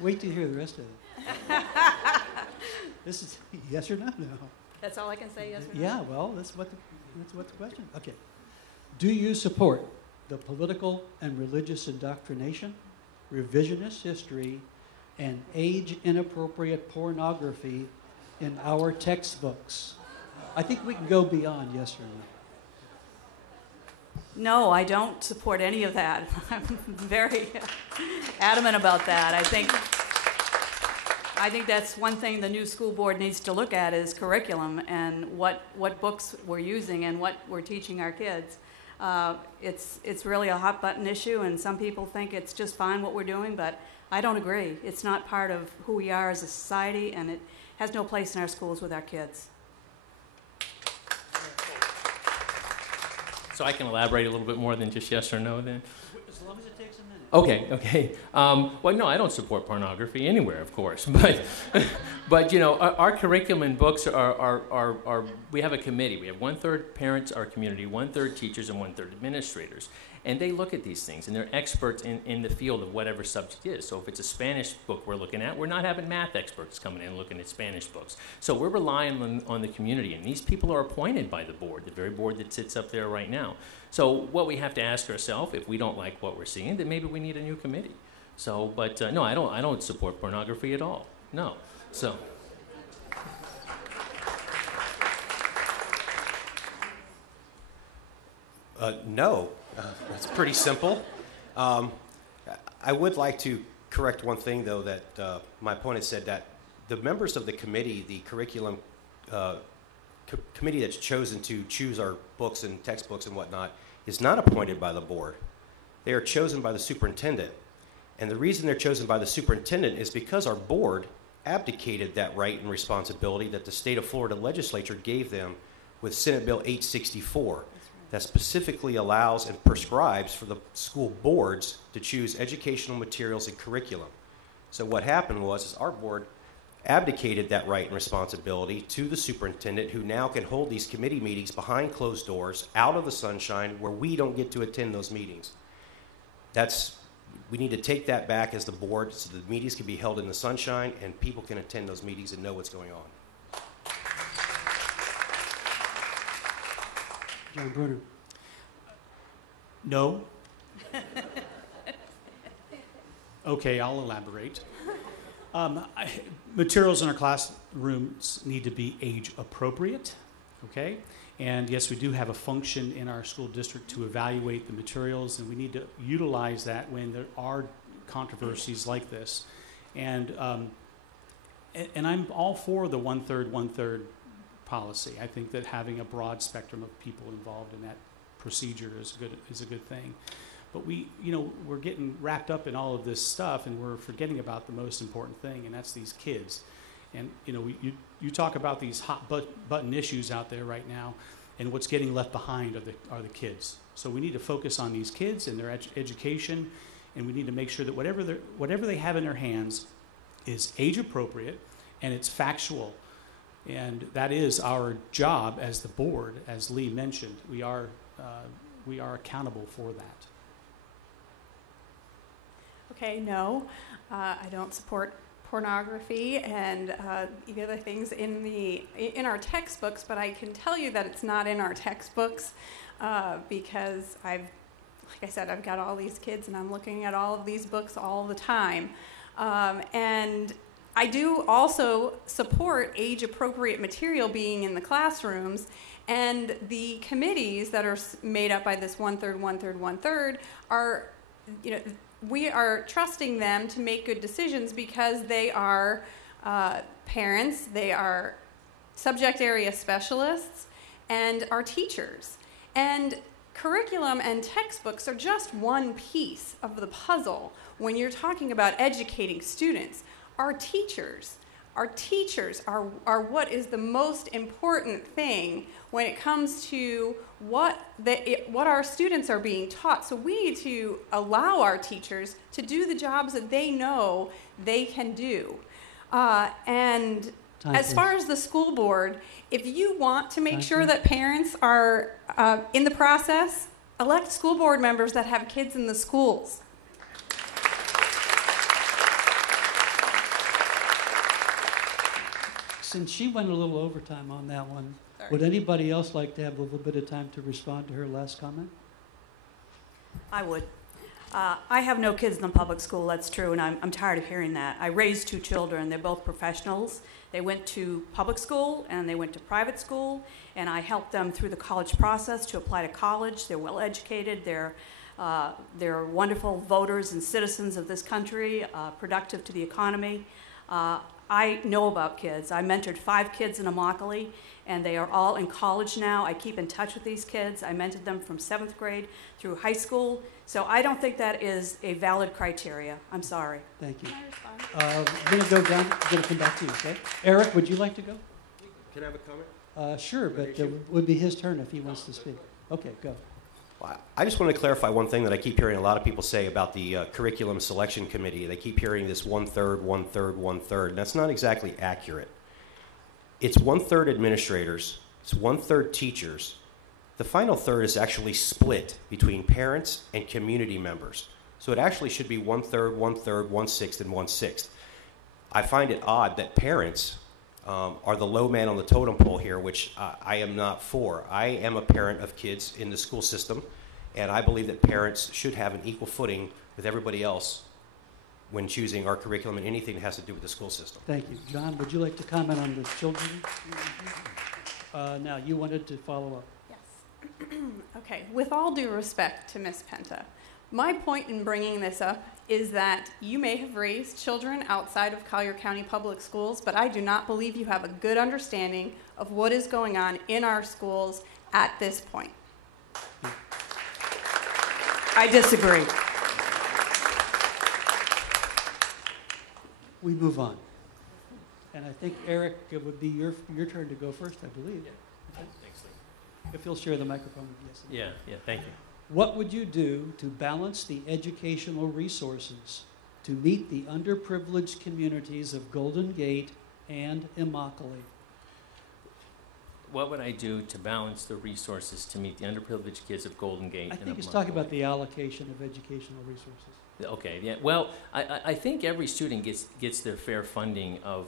Wait till you hear the rest of it. This is yes or no? No. That's all I can say, yes or no? Yeah, well, that's what the question. Okay. Do you support the political and religious indoctrination, revisionist history, and age-inappropriate pornography in our textbooks? I think we can go beyond yes or no. No, I don't support any of that. I'm very adamant about that. I think that's one thing the new school board needs to look at is curriculum and what books we're using and what we're teaching our kids. It's really a hot button issue, and some people think it's just fine what we're doing, but I don't agree. It's not part of who we are as a society, and it has no place in our schools with our kids. So I can elaborate a little bit more than just yes or no then? As long as it takes a minute. Okay. Well, no, I don't support pornography anywhere, of course. But you know, our curriculum and books are we have a committee. We have 1/3 parents, our community, 1/3 teachers, and 1/3 administrators. And they look at these things, and they're experts in the field of whatever subject is. So if it's a Spanish book we're looking at, we're not having math experts coming in and looking at Spanish books. So we're relying on the community, and these people are appointed by the board, the very board that sits up there right now. So what we have to ask ourselves, if we don't like what we're seeing, then maybe we need a new committee. So, but no, I don't support pornography at all. No. So. No, that's pretty simple. I would like to correct one thing, though, that my opponent said, that the members of the committee, the curriculum committee that's chosen to choose our books and textbooks and whatnot, is not appointed by the board. They are chosen by the superintendent. And the reason they're chosen by the superintendent is because our board abdicated that right and responsibility that the state of Florida legislature gave them with Senate Bill 864 that specifically allows and prescribes for the school boards to choose educational materials and curriculum. So what happened was our board abdicated that right and responsibility to the superintendent, who now can hold these committee meetings behind closed doors, out of the sunshine, where we don't get to attend those meetings. We need to take that back as the board so the meetings can be held in the sunshine and people can attend those meetings and know what's going on. John Bruner. No. Okay, I'll elaborate. Materials in our classrooms need to be age appropriate, okay? And yes, we do have a function in our school district to evaluate the materials, and we need to utilize that when there are controversies like this. And I'm all for the one-third policy. I think that having a broad spectrum of people involved in that procedure is a good thing. But we're getting wrapped up in all of this stuff, and we're forgetting about the most important thing, and that's these kids. And you talk about these hot button issues out there right now, and what's getting left behind are the kids. So we need to focus on these kids and their education, and we need to make sure that whatever they have in their hands is age appropriate and it's factual. And that is our job as the board, as Lee mentioned. We are accountable for that. Okay, no, I don't support pornography and the other things in our textbooks, but I can tell you that it's not in our textbooks because like I said, I've got all these kids and I'm looking at all of these books all the time. And I do also support age-appropriate material being in the classrooms, and the committees that are made up by this one-third are, we are trusting them to make good decisions because they are parents, they are subject area specialists, and are teachers. And curriculum and textbooks are just one piece of the puzzle when you're talking about educating students. Our teachers are what is the most important thing when it comes to what our students are being taught. So we need to allow our teachers to do the jobs that they know they can do. And as far as the school board, if you want to make sure that parents are in the process, elect school board members that have kids in the schools. Since she went a little overtime on that one, Sorry. would anybody else like to have a little bit of time to respond to her last comment? I would. I have no kids in the public school, that's true, and I'm tired of hearing that. I raised 2 children. They're both professionals. They went to public school and they went to private school, and I helped them through the college process to apply to college. They're well educated. They're wonderful voters and citizens of this country, productive to the economy. I know about kids. I mentored 5 kids in Immokalee, and they are all in college now. I keep in touch with these kids. I mentored them from 7th grade through high school. So I don't think that is a valid criteria. I'm sorry. Thank you. Can I respond? I'm going to go down. I'm going to come back to you, okay? Eric, would you like to go? Can I have a comment? Sure, but it would be his turn if he wants to speak. Okay, go. Well, I just want to clarify one thing that I keep hearing a lot of people say about the curriculum selection committee. They keep hearing this 1/3, 1/3, 1/3, and that's not exactly accurate. It's 1/3 administrators, it's 1/3 teachers. The final third is actually split between parents and community members. So it actually should be 1/3, 1/3, 1/6, and 1/6. I find it odd that parents are the low man on the totem pole here, which I am not for. I am a parent of kids in the school system, and I believe that parents should have an equal footing with everybody else when choosing our curriculum and anything that has to do with the school system. Thank you. John, would you like to comment on the children? Now, you wanted to follow up. Yes. Okay, with all due respect to Ms. Penta, my point in bringing this up is that you may have raised children outside of Collier County Public Schools, but I do not believe you have a good understanding of what is going on in our schools at this point. I disagree. we move on. And I think, Eric, it would be your turn to go first, I believe. Thanks, Lee. If you'll share the microphone with us. Yeah, thank you. What would you do to balance the educational resources to meet the underprivileged communities of Golden Gate and Immokalee? What would I do to balance the resources to meet the underprivileged kids of Golden Gate? I and think of he's talking about Immokalee? the allocation of educational resources. Okay, yeah. Well, I think every student gets their fair funding of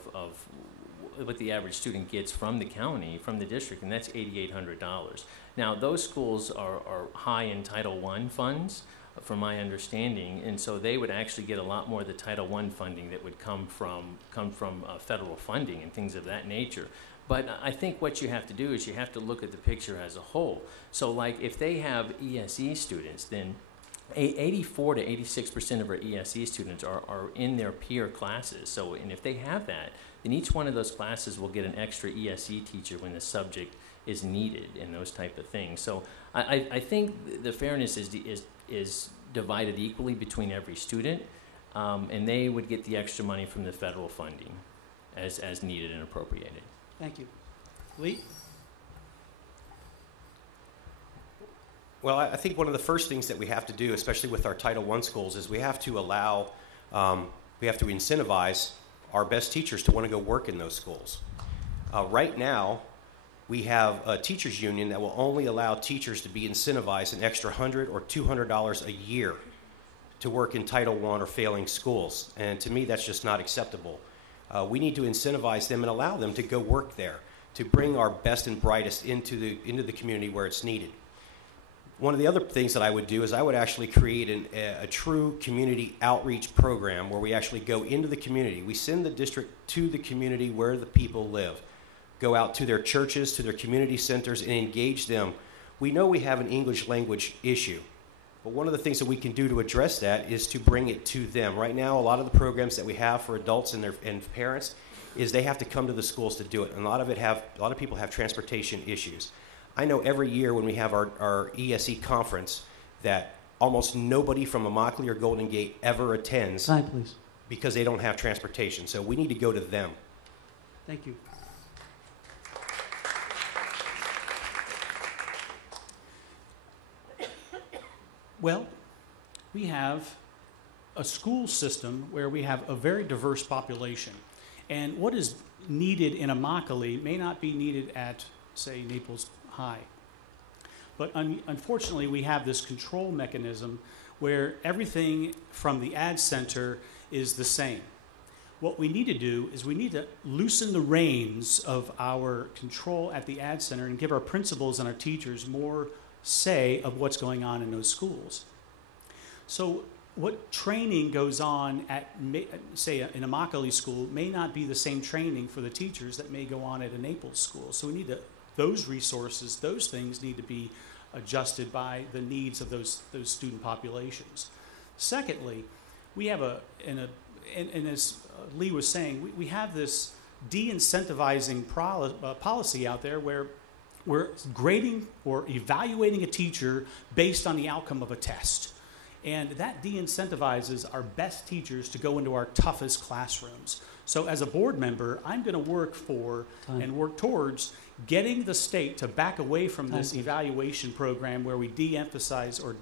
what the average student gets from the county, from the district, and that's $8,800. Now, those schools are high in Title I funds, from my understanding, and so they would actually get a lot more of the Title I funding that would come from federal funding and things of that nature. But I think what you have to do is you have to look at the picture as a whole. So, like, if they have ESE students, then 84 to 86% of our ESE students are in their peer classes. So, and if they have that, then each one of those classes will get an extra ESE teacher when the subject is needed and those type of things. So, I think the fairness is divided equally between every student, and they would get the extra money from the federal funding as needed and appropriated. Thank you. Lee? Well, I think one of the first things that we have to do, especially with our Title I schools, is we have to incentivize our best teachers to want to go work in those schools. Right now, we have a teachers union that will only allow teachers to be incentivized an extra $100 or $200 a year to work in Title I or failing schools. And to me, that's just not acceptable. We need to incentivize them and allow them to go work there, to bring our best and brightest into the community where it's needed. One of the other things that I would do is I would actually create a true community outreach program where we actually go into the community. We send the district to the community where the people live, go out to their churches, to their community centers, and engage them. We know we have an English language issue, but one of the things that we can do to address that is to bring it to them. Right now, a lot of the programs that we have for adults and parents is they have to come to the schools to do it. And a lot of people have transportation issues. I know every year when we have our ESE conference that almost nobody from Immokalee or Golden Gate ever attends. Time, please. Because they don't have transportation. So we need to go to them. Thank you. Well, we have a school system where we have a very diverse population. And what is needed in Immokalee may not be needed at, say, Naples High. But unfortunately, we have this control mechanism where everything from the Ad Center is the same. What we need to do is we need to loosen the reins of our control at the Ad Center and give our principals and our teachers more say of what's going on in those schools. So what training goes on at, say, in a Immokalee school may not be the same training for the teachers that may go on at a Naples school. So we need to, those resources, those things need to be adjusted by the needs of those student populations. Secondly, we have and as Lee was saying, we have this de-incentivizing policy out there where we're grading or evaluating a teacher based on the outcome of a test. And that de-incentivizes our best teachers to go into our toughest classrooms. So as a board member, I'm going to work for and work towards getting the state to back away from this evaluation program where we de-emphasize or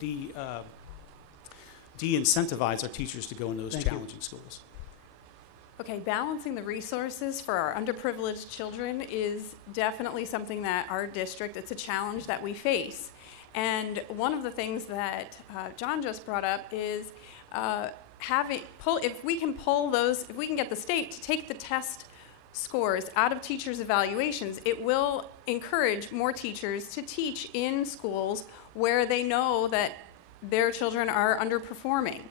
de-incentivize our teachers to go into those challenging schools. Okay, balancing the resources for our underprivileged children is definitely something that our district, it's a challenge that we face. And one of the things that John just brought up is if we can get the state to take the test scores out of teachers' evaluations, it will encourage more teachers to teach in schools where they know that their children are underperforming.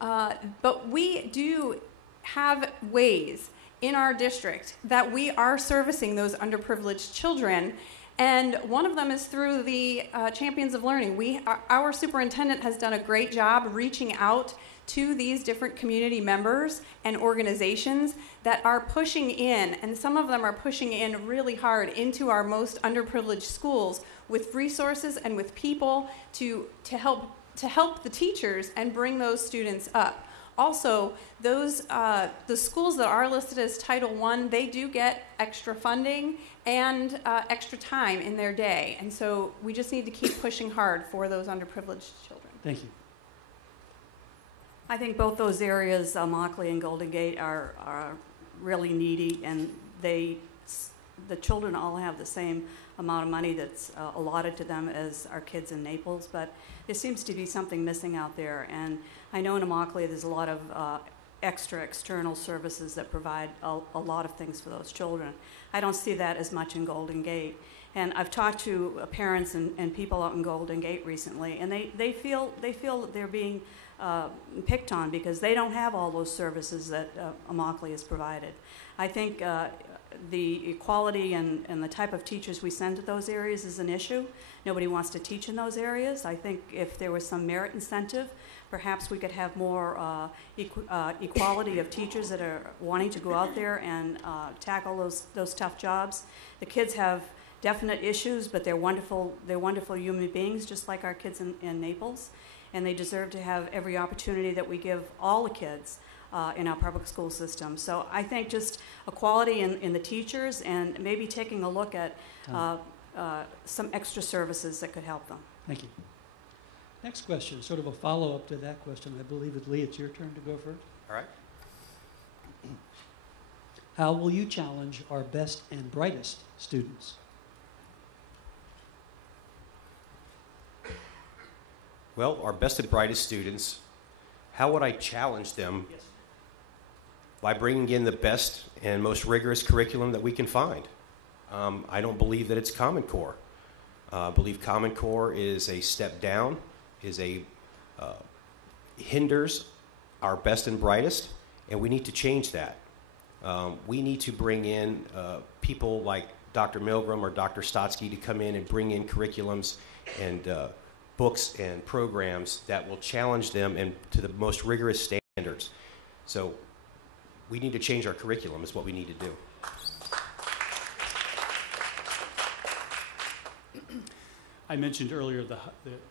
But we do have ways in our district that we are servicing those underprivileged children, and one of them is through the Champions of Learning. Our superintendent has done a great job reaching out to these different community members and organizations that are pushing in, and some of them are pushing in really hard into our most underprivileged schools with resources and with people to help the teachers and bring those students up. Also, those the schools that are listed as Title I, they do get extra funding and extra time in their day. And so we just need to keep pushing hard for those underprivileged children. Thank you. I think both those areas, Mockley and Golden Gate, are really needy, and the children all have the same amount of money that's allotted to them as our kids in Naples, but there seems to be something missing out there. And I know in Immokalee there's a lot of extra external services that provide a lot of things for those children. I don't see that as much in Golden Gate. And I've talked to parents and people out in Golden Gate recently, and they feel that they're being picked on because they don't have all those services that Immokalee has provided. I think the equality and the type of teachers we send to those areas is an issue. Nobody wants to teach in those areas. I think if there was some merit incentive, perhaps we could have more equality of teachers that are wanting to go out there and tackle those tough jobs. The kids have definite issues, but they're wonderful human beings, just like our kids in Naples, and they deserve to have every opportunity that we give all the kids in our public school system. So I think just equality in the teachers and maybe taking a look at some extra services that could help them. Thank you. Next question, sort of a follow-up to that question. I believe, Lee, it's your turn to go first. All right. How will you challenge our best and brightest students? Well, our best and brightest students, how would I challenge them? Yes. By bringing in the best and most rigorous curriculum that we can find. I don't believe that it's Common Core. I believe Common Core is a step down, hinders our best and brightest, and we need to change that. We need to bring in people like Dr. Milgram or Dr. Stotsky to come in and bring in curriculums and books and programs that will challenge them and to the most rigorous standards. So we need to change our curriculum is what we need to do. I mentioned earlier the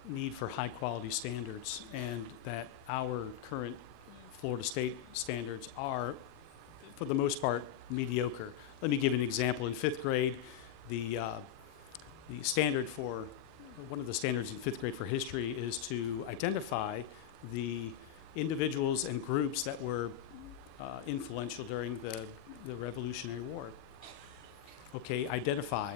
need for high quality standards, and that our current Florida State standards are, for the most part, mediocre. Let me give you an example. In 5th grade, the standard for, one of the standards in 5th grade for history is to identify the individuals and groups that were influential during the Revolutionary War. Okay, identify,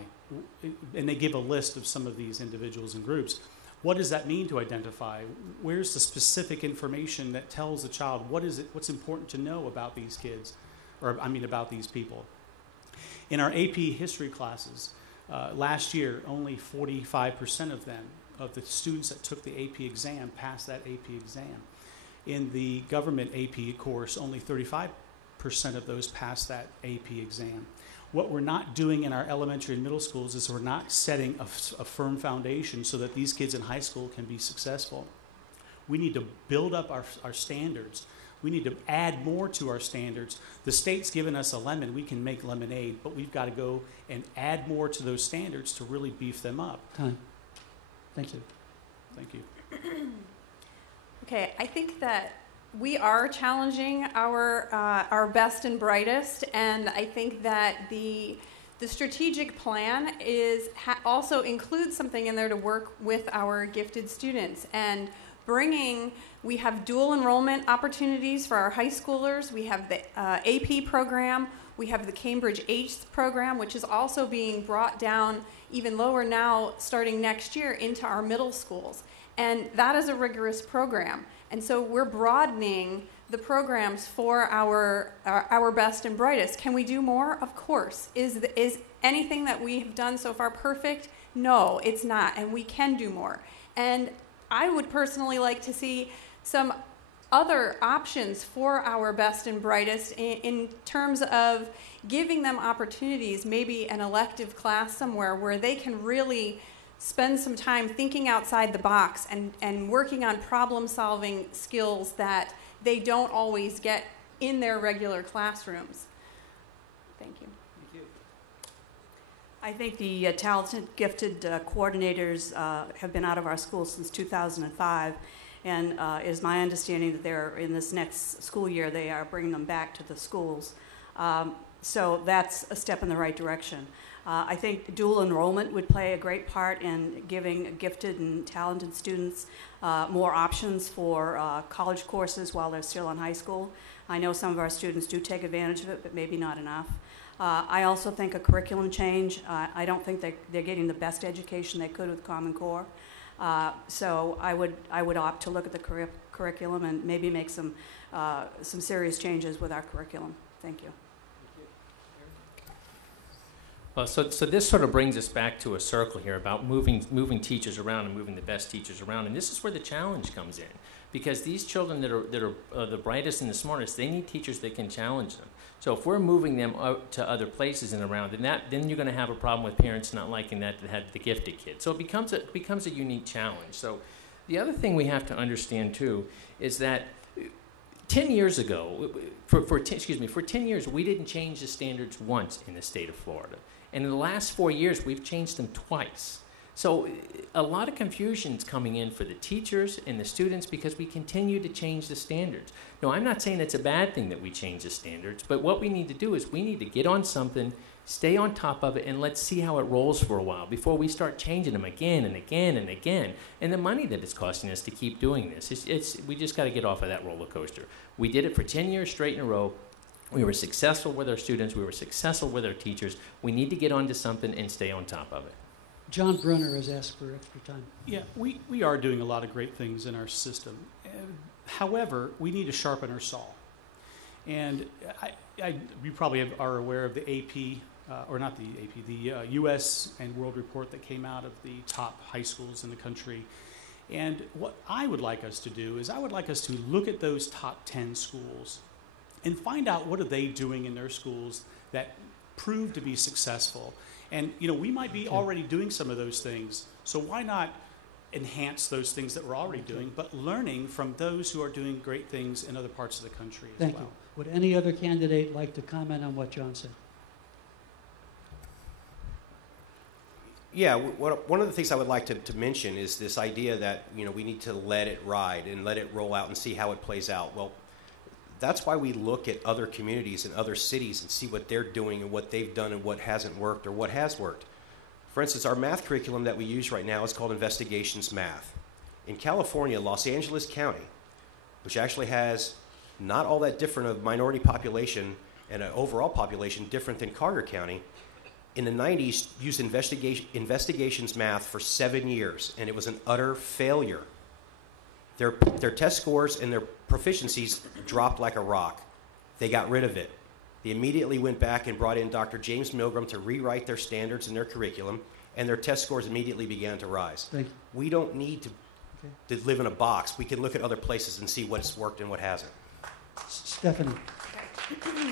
and they give a list of some of these individuals and groups. What does that mean to identify? Where's the specific information that tells the child what's important to know about these kids, or I mean about these people? In our AP history classes, last year, only 45% of the students that took the AP exam passed that AP exam. In the government AP course, only 35% of those passed that AP exam. What we're not doing in our elementary and middle schools is we're not setting a firm foundation so that these kids in high school can be successful. We need to build up our standards. We need to add more to our standards. The state's given us a lemon. We can make lemonade, but we've got to go and add more to those standards to really beef them up. Time. Thank you. Thank you. Okay, I think that we are challenging our best and brightest, and I think that the strategic plan also includes something in there to work with our gifted students and we have dual enrollment opportunities for our high schoolers. We have the AP program. We have the Cambridge ACE program, which is also being brought down even lower now, starting next year, into our middle schools. And that is a rigorous program. And so we're broadening the programs for our best and brightest. Can we do more? Of course. Is anything that we have done so far perfect? No, it's not, and we can do more. And I would personally like to see some other options for our best and brightest in terms of giving them opportunities, maybe an elective class somewhere where they can really spend some time thinking outside the box and working on problem-solving skills that they don't always get in their regular classrooms. Thank you. Thank you. I think the talented, gifted coordinators have been out of our schools since 2005, And it is my understanding that they're, in this next school year, they are bringing them back to the schools. So that's a step in the right direction. I think dual enrollment would play a great part in giving gifted and talented students more options for college courses while they're still in high school. I know some of our students do take advantage of it, but maybe not enough. I also think a curriculum change. I don't think they're getting the best education they could with Common Core. So I would opt to look at the curriculum and maybe make some serious changes with our curriculum. Thank you. Well, so this sort of brings us back to a circle here about moving teachers around and moving the best teachers around, and this is where the challenge comes in, because these children that are the brightest and the smartest, they need teachers that can challenge them. So if we're moving them out to other places and around, then you're going to have a problem with parents not liking that had the gifted kid. So it becomes a unique challenge. So the other thing we have to understand too is that 10 years ago, for 10 years, we didn't change the standards once in the state of Florida. And in the last 4 years, we've changed them twice. So a lot of confusion is coming in for the teachers and the students because we continue to change the standards. No, I'm not saying it's a bad thing that we change the standards, but what we need to do is we need to get on something, stay on top of it, and let's see how it rolls for a while before we start changing them again and again and again. And the money that it's costing us to keep doing this, we just got to get off of that roller coaster. We did it for 10 years straight in a row. We were successful with our students. We were successful with our teachers. We need to get onto something and stay on top of it. John Brunner has asked for extra time. Yeah, we are doing a lot of great things in our system. However, we need to sharpen our saw. And you probably are aware of the AP, or not the AP, the U.S. and World Report that came out of the top high schools in the country. And what I would like us to do is I would like us to look at those top 10 schools and find out what are they doing in their schools that prove to be successful. And, we might be already doing some of those things, so why not enhance those things that we're already doing, but learning from those who are doing great things in other parts of the country as well. Thank you. Would any other candidate like to comment on what John said? Yeah, one of the things I would like to mention is this idea that, we need to let it ride and let it roll out and see how it plays out. Well, that's why we look at other communities and other cities and see what they're doing and what they've done and what hasn't worked or what has worked. For instance, our math curriculum that we use right now is called Investigations Math. In California, Los Angeles County, which actually has not all that different of minority population and an overall population different than Carter County, in the 90s used Investigations Math for 7 years, and it was an utter failure. Their test scores and their proficiencies dropped like a rock. They got rid of it. They immediately went back and brought in Dr. James Milgram to rewrite their standards and their curriculum, and their test scores immediately began to rise. Thank you. We don't need to live in a box. We can look at other places and see what's worked and what hasn't. Stephanie. Okay.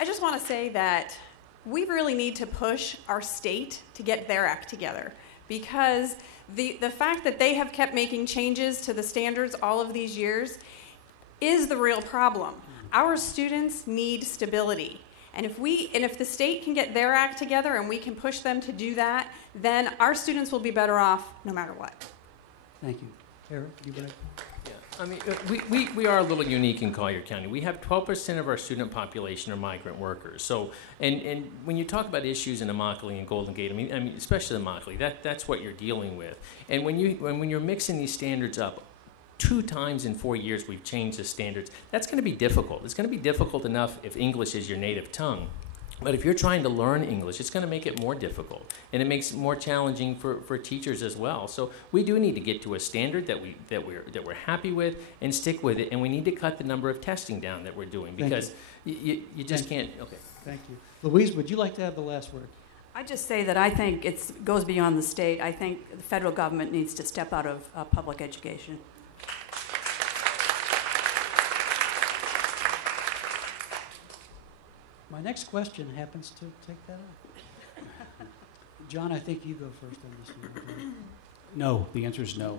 I just want to say that we really need to push our state to get their act together, because the fact that they have kept making changes to the standards all of these years is the real problem. Our students need stability. And if the state can get their act together and we can push them to do that, then our students will be better off no matter what. Thank you. Eric, you want to? I mean, we are a little unique in Collier County. We have 12% of our student population are migrant workers. So, and when you talk about issues in Immokalee and Golden Gate, I mean, especially Immokalee, that's what you're dealing with. And when you're mixing these standards up, 2 times in 4 years we've changed the standards. That's going to be difficult. It's going to be difficult enough if English is your native tongue. But if you're trying to learn English, it's going to make it more difficult, and it makes it more challenging for teachers as well. So we do need to get to a standard that we're happy with and stick with it, and we need to cut the number of testing down that we're doing, because you just can't. Okay. Thank you, Louise. Would you like to have the last word? I just say that I think it goes beyond the state. I think the federal government needs to step out of public education. My next question happens to take that up. John, I think you go first on this one. No, the answer is no.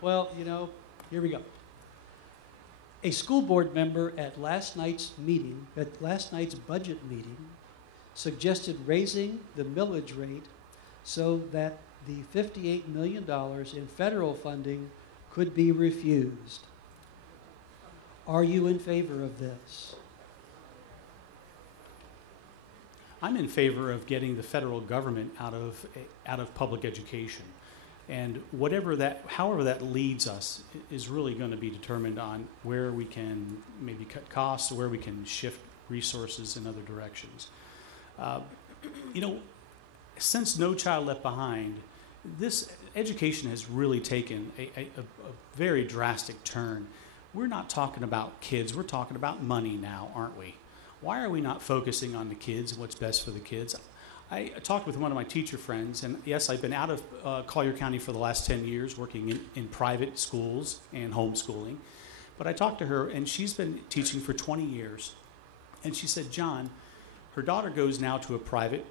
Well, here we go. A school board member at last night's budget meeting, suggested raising the millage rate so that the $58 million in federal funding could be refused. Are you in favor of this? I'm in favor of getting the federal government out of public education. And however that leads us is really going to be determined on where we can maybe cut costs or where we can shift resources in other directions. Since No Child Left Behind, this education has really taken a very drastic turn. We're not talking about kids, we're talking about money now, aren't we? Why are we not focusing on the kids and what's best for the kids? I talked with one of my teacher friends, and yes, I've been out of Collier County for the last 10 years working in private schools and homeschooling. But I talked to her, and she's been teaching for 20 years. And she said, John, her daughter goes now to a private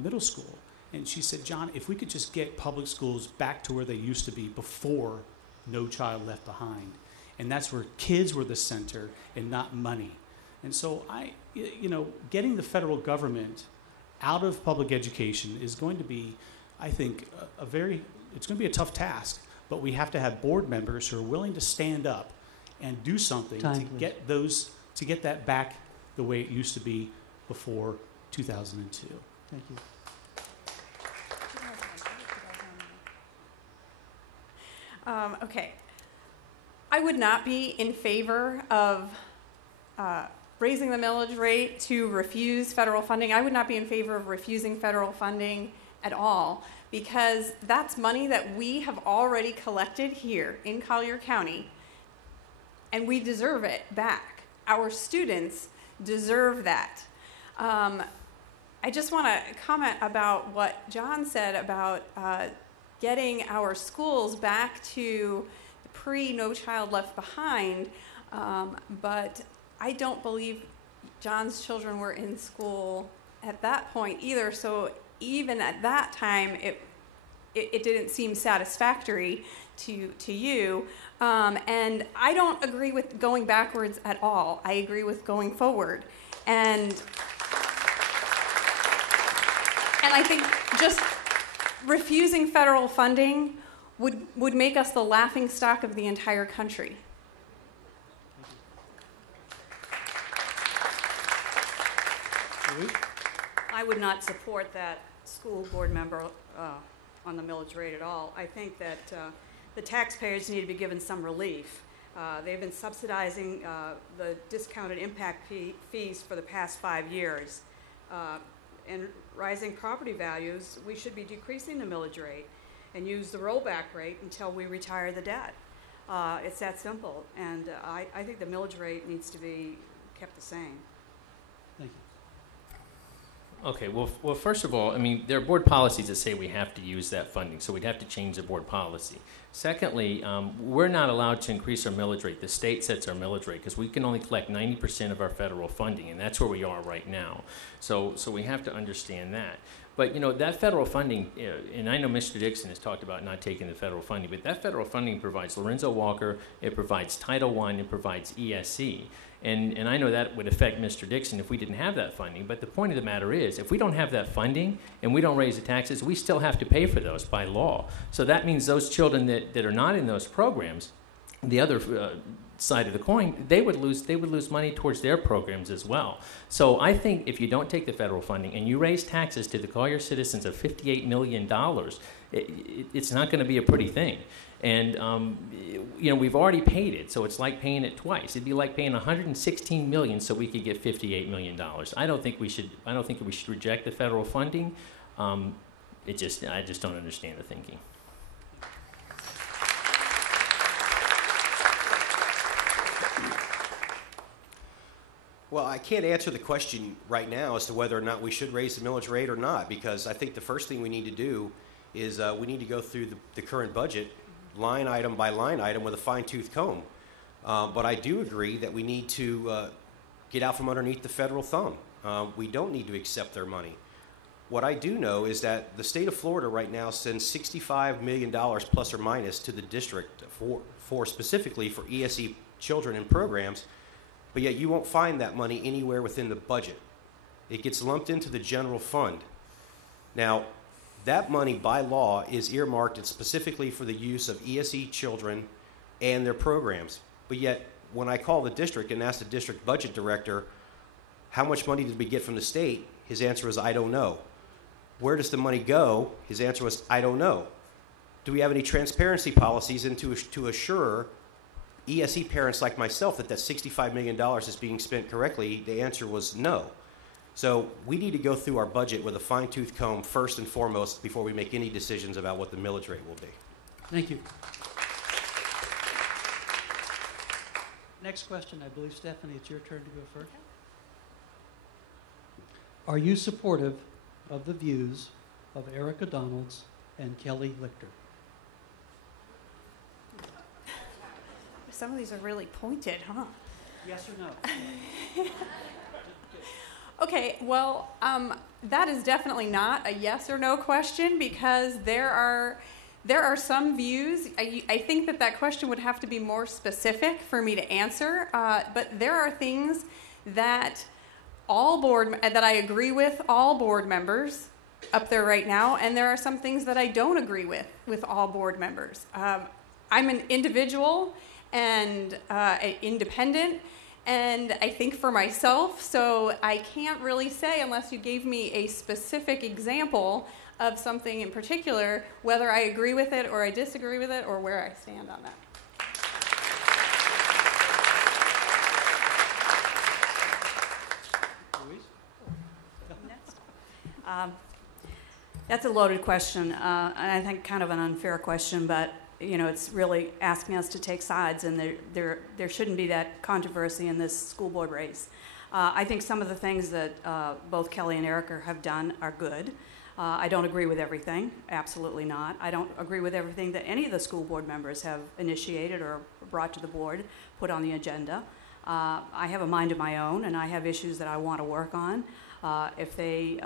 middle school. And she said, John, if we could just get public schools back to where they used to be before No Child Left Behind. And that's where kids were the center and not money. And so getting the federal government out of public education is going to be, I think, it's going to be a tough task, but we have to have board members who are willing to stand up and do something to get that back the way it used to be before 2002. Thank you. Okay. I would not be in favor of raising the millage rate to refuse federal funding. I would not be in favor of refusing federal funding at all, because that's money that we have already collected here in Collier County, and we deserve it back. Our students deserve that. I just want to comment about what John said about getting our schools back to pre-No Child Left Behind, but I don't believe John's children were in school at that point either, so even at that time, it didn't seem satisfactory to you. And I don't agree with going backwards at all. I agree with going forward. And I think just refusing federal funding would make us the laughingstock of the entire country. I would not support that school board member on the millage rate at all. I think that the taxpayers need to be given some relief. They've been subsidizing the discounted impact fees for the past 5 years. And rising property values, we should be decreasing the millage rate and use the rollback rate until we retire the debt. It's that simple. And I think the millage rate needs to be kept the same. Thank you. Okay, well, first of all, I mean, there are board policies that say we have to use that funding, so we'd have to change the board policy. Secondly, we're not allowed to increase our millage rate. The state sets our millage rate because we can only collect 90% of our federal funding, and that's where we are right now. So we have to understand that. But, that federal funding, and I know Mr. Dixon has talked about not taking the federal funding, but that federal funding provides Lorenzo Walker, it provides Title I, it provides ESC. And I know that would affect Mr. Dixon if we didn't have that funding. But the point of the matter is, if we don't have that funding and we don't raise the taxes, we still have to pay for those by law. So that means those children that are not in those programs, the other side of the coin, they would lose money towards their programs as well. So I think if you don't take the federal funding and you raise taxes to the Collier citizens of $58 million, it's not going to be a pretty thing. And we've already paid it, so it's like paying it twice. It'd be like paying $116 million so we could get $58 million. I don't think we should reject the federal funding. I just don't understand the thinking. Well, I can't answer the question right now as to whether or not we should raise the millage rate or not, because I think the first thing we need to do is we need to go through the current budget line item by line item with a fine-tooth comb. But I do agree that we need to get out from underneath the federal thumb. We don't need to accept their money. What I do know is that the state of Florida right now sends $65 million plus or minus to the district for specifically for ESE children and programs, but yet you won't find that money anywhere within the budget. It gets lumped into the general fund. Now, that money by law is earmarked specifically for the use of ESE children and their programs. But yet, when I call the district and ask the district budget director, how much money did we get from the state? His answer was, I don't know. Where does the money go? His answer was, I don't know. Do we have any transparency policies to assure ESE parents like myself that that $65 million is being spent correctly? The answer was no. So we need to go through our budget with a fine-tooth comb first and foremost before we make any decisions about what the millage rate will be. Thank you. Next question, I believe, Stephanie, it's your turn to go first. Are you supportive of the views of Erica Donalds and Kelly Lichter? Some of these are really pointed, huh? Yes or no? Okay, well, that is definitely not a yes or no question because there are some views. I think that question would have to be more specific for me to answer. But there are things that that I agree with all board members up there right now, and there are some things that I don't agree with all board members. I'm an individual and independent. And I think for myself, so I can't really say unless you gave me a specific example of something in particular, whether I agree with it or I disagree with it or where I stand on that. Louise? That's a loaded question, and I think kind of an unfair question, but it's really asking us to take sides, and there shouldn't be that controversy in this school board race. I think some of the things that both Kelly and Erica have done are good. I don't agree with everything, absolutely not. I don't agree with everything that any of the school board members have initiated or brought to the board, put on the agenda. I have a mind of my own, and I have issues that I want to work on. If they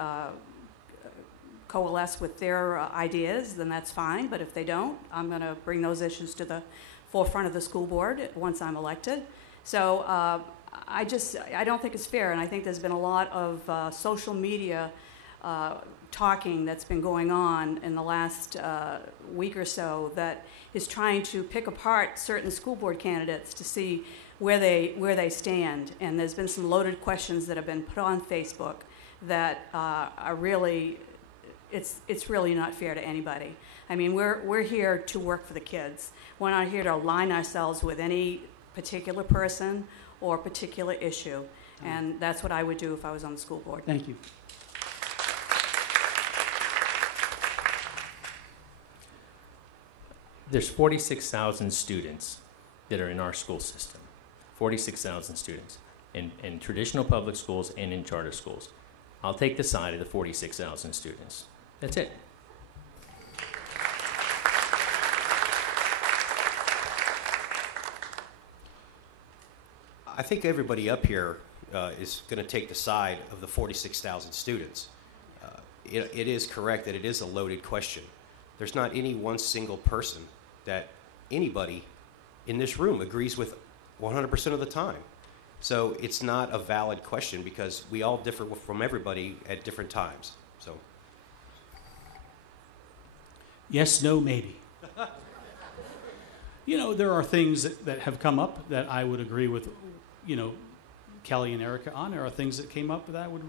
coalesce with their ideas, then that's fine. But if they don't, I'm going to bring those issues to the forefront of the school board once I'm elected. So I don't think it's fair, and I think there's been a lot of social media talking that's been going on in the last week or so that is trying to pick apart certain school board candidates to see where they stand. And there's been some loaded questions that have been put on Facebook that are really, it's really not fair to anybody. I mean, we're here to work for the kids. We're not here to align ourselves with any particular person or particular issue. And that's what I would do if I was on the school board. Thank you. There's 46,000 students that are in our school system. 46,000 students in traditional public schools and in charter schools. I'll take the side of the 46,000 students. That's it. I think everybody up here is going to take the side of the 46,000 students. It is correct that it is a loaded question. There's not any one single person that anybody in this room agrees with 100% of the time. So it's not a valid question because we all differ from everybody at different times. So, Yes, no, maybe. There are things that have come up that I would agree with, Kelly and Erica on. There are things that came up that I would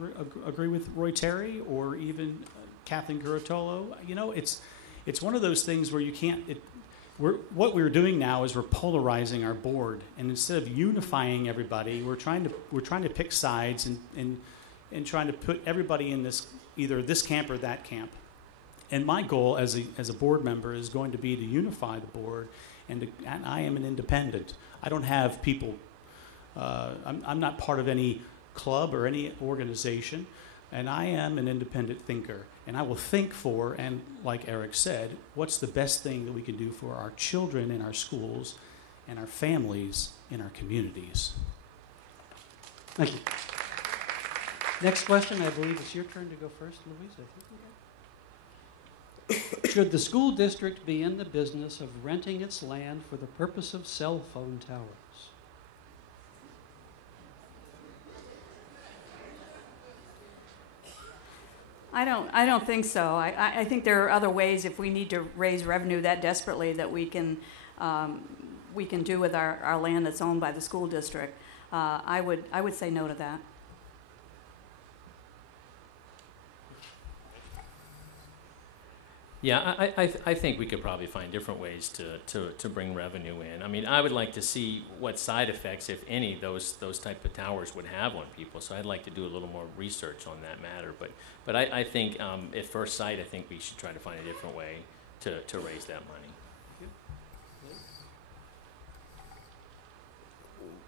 agree with Roy Terry or even Kathleen Garotolo. It's one of those things where you can't. What we're doing now is we're polarizing our board, and instead of unifying everybody, we're trying to pick sides and trying to put everybody in either this camp or that camp. And my goal as a board member is going to be to unify the board, and I am an independent. I don't have people. I'm not part of any club or any organization, and I am an independent thinker. And I will think for, and like Eric said, what's the best thing that we can do for our children in our schools and our families in our communities. Thank you. Next question, I believe it's your turn to go first, Louise. I think. Should the school district be in the business of renting its land for the purpose of cell phone towers? I don't think so. I think there are other ways if we need to raise revenue that desperately that we can do with our land that's owned by the school district. I would say no to that. Yeah, I think we could probably find different ways to bring revenue in. I mean, I would like to see what side effects, if any, those type of towers would have on people. So I'd like to do a little more research on that matter. But I think at first sight, I think we should try to find a different way to raise that money.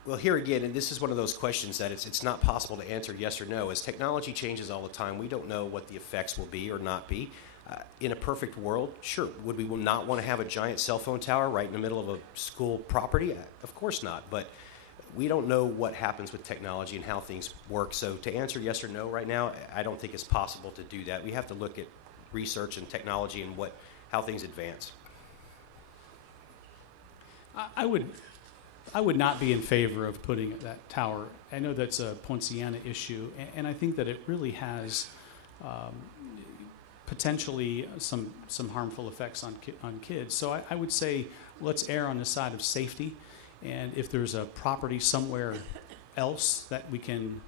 Well, here again, and this is one of those questions that it's not possible to answer yes or no. As technology changes all the time, we don't know what the effects will be or not be. In a perfect world, sure, would we not want to have a giant cell phone tower right in the middle of a school property? Of course not, but we don't know what happens with technology and how things work. So to answer yes or no right now, I don't think it's possible to do that. We have to look at research and technology and how things advance. I would not be in favor of putting that tower. I know that's a Poinciana issue, and I think that it really has potentially some harmful effects on kids. So I would say let's err on the side of safety, and if there's a property somewhere else that we can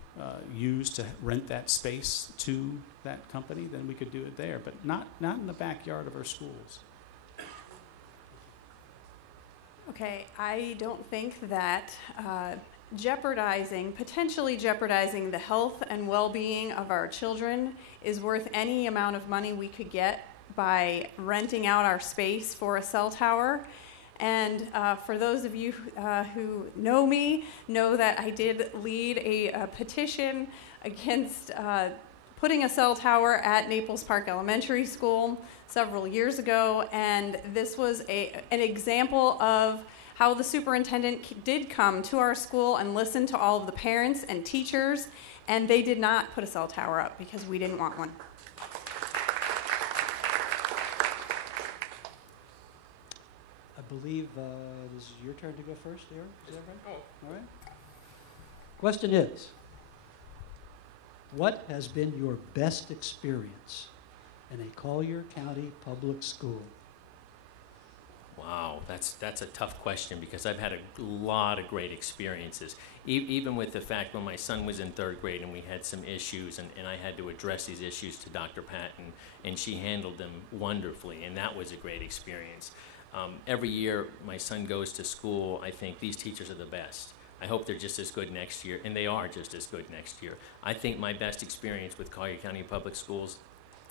use to rent that space to that company, then we could do it there, but not in the backyard of our schools. Okay, I don't think that potentially jeopardizing the health and well-being of our children is worth any amount of money we could get by renting out our space for a cell tower. And for those of you who know me, know that I did lead a petition against putting a cell tower at Naples Park Elementary School several years ago, and this was an example of how the superintendent did come to our school and listen to all of the parents and teachers, and they did not put a cell tower up because we didn't want one. I believe this is your turn to go first, Eric. Is that right? Oh. All right. Question is, what has been your best experience in a Collier County public school? Wow, that's a tough question because I've had a lot of great experiences. Even with the fact when my son was in third grade and we had some issues and I had to address these issues to Dr. Patton, and she handled them wonderfully, and that was a great experience. Every year my son goes to school, I think these teachers are the best. I hope they're just as good next year, and they are just as good next year. I think my best experience with Collier County Public Schools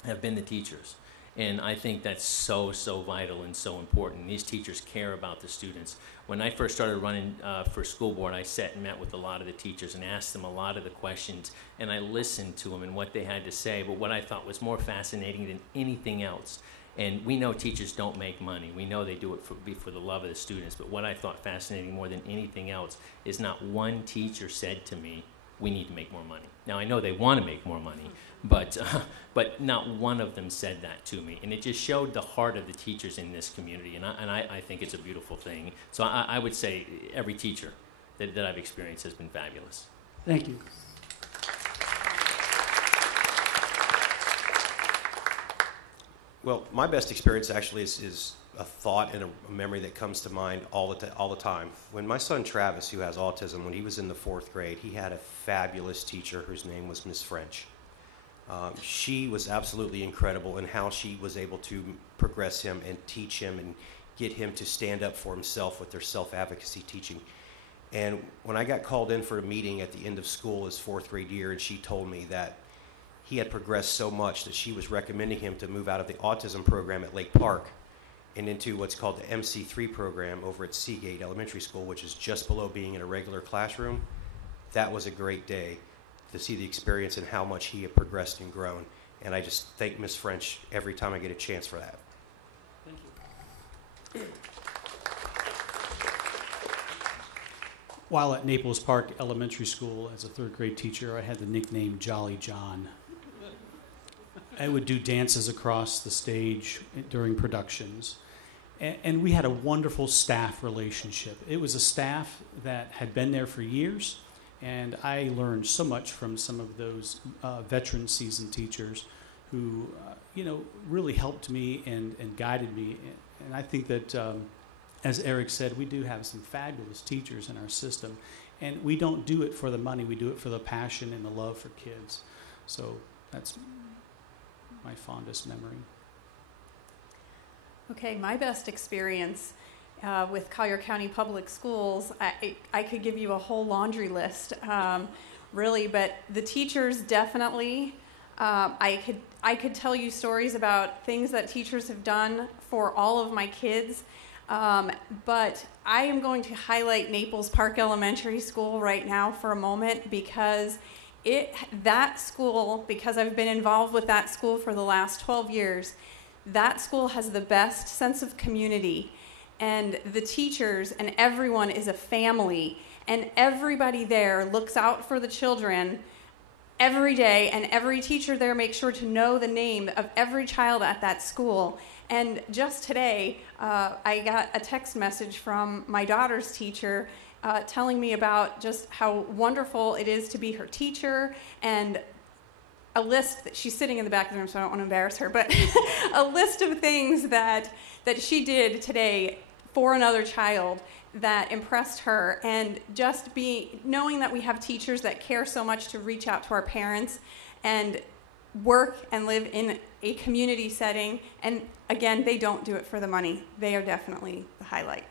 have been the teachers. And I think that's so vital and so important. These teachers care about the students. When I first started running for school board, I sat and met with a lot of the teachers and asked them a lot of the questions, and I listened to them and what they had to say. But what I thought was more fascinating than anything else, and we know teachers don't make money. We know they do it for the love of the students. But what I thought fascinating more than anything else is not one teacher said to me, we need to make more money. Now, I know they want to make more money, but not one of them said that to me. And it just showed the heart of the teachers in this community, and I think it's a beautiful thing. So I would say every teacher that I've experienced has been fabulous. Thank you. Well, my best experience actually is a thought and a memory that comes to mind all the time. When my son Travis, who has autism, when he was in the 4th grade, he had a fabulous teacher whose name was Miss French. She was absolutely incredible in how she was able to progress him and teach him and get him to stand up for himself with their self-advocacy teaching. And when I got called in for a meeting at the end of school his 4th grade year, and she told me that he had progressed so much that she was recommending him to move out of the autism program at Lake Park and into what's called the MC3 program over at Seagate Elementary School, which is just below being in a regular classroom. That was a great day to see the experience and how much he had progressed and grown. And I just thank Miss French every time I get a chance for that. Thank you. While at Naples Park Elementary School as a 3rd grade teacher, I had the nickname Jolly John. I would do dances across the stage during productions. And we had a wonderful staff relationship. It was a staff that had been there for years, and I learned so much from some of those veteran seasoned teachers. who really helped me and guided me. And I think that, as Eric said, we do have some fabulous teachers in our system. And we don't do it for the money. We do it for the passion and the love for kids. So that's my fondest memory. Okay, my best experience with Collier County Public Schools, I could give you a whole laundry list, really, but the teachers definitely, I could tell you stories about things that teachers have done for all of my kids, but I am going to highlight Naples Park Elementary School right now for a moment because that school, because I've been involved with that school for the last 12 years, that school has the best sense of community, and the teachers and everyone is a family, and everybody there looks out for the children every day, and every teacher there makes sure to know the name of every child at that school. And just today, I got a text message from my daughter's teacher telling me about just how wonderful it is to be her teacher, and a list that she's sitting in the back of the room, so I don't want to embarrass her, but a list of things that she did today for another child that impressed her, and just knowing that we have teachers that care so much to reach out to our parents and work and live in a community setting, and again, they don't do it for the money. They are definitely the highlight.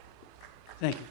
Thank you.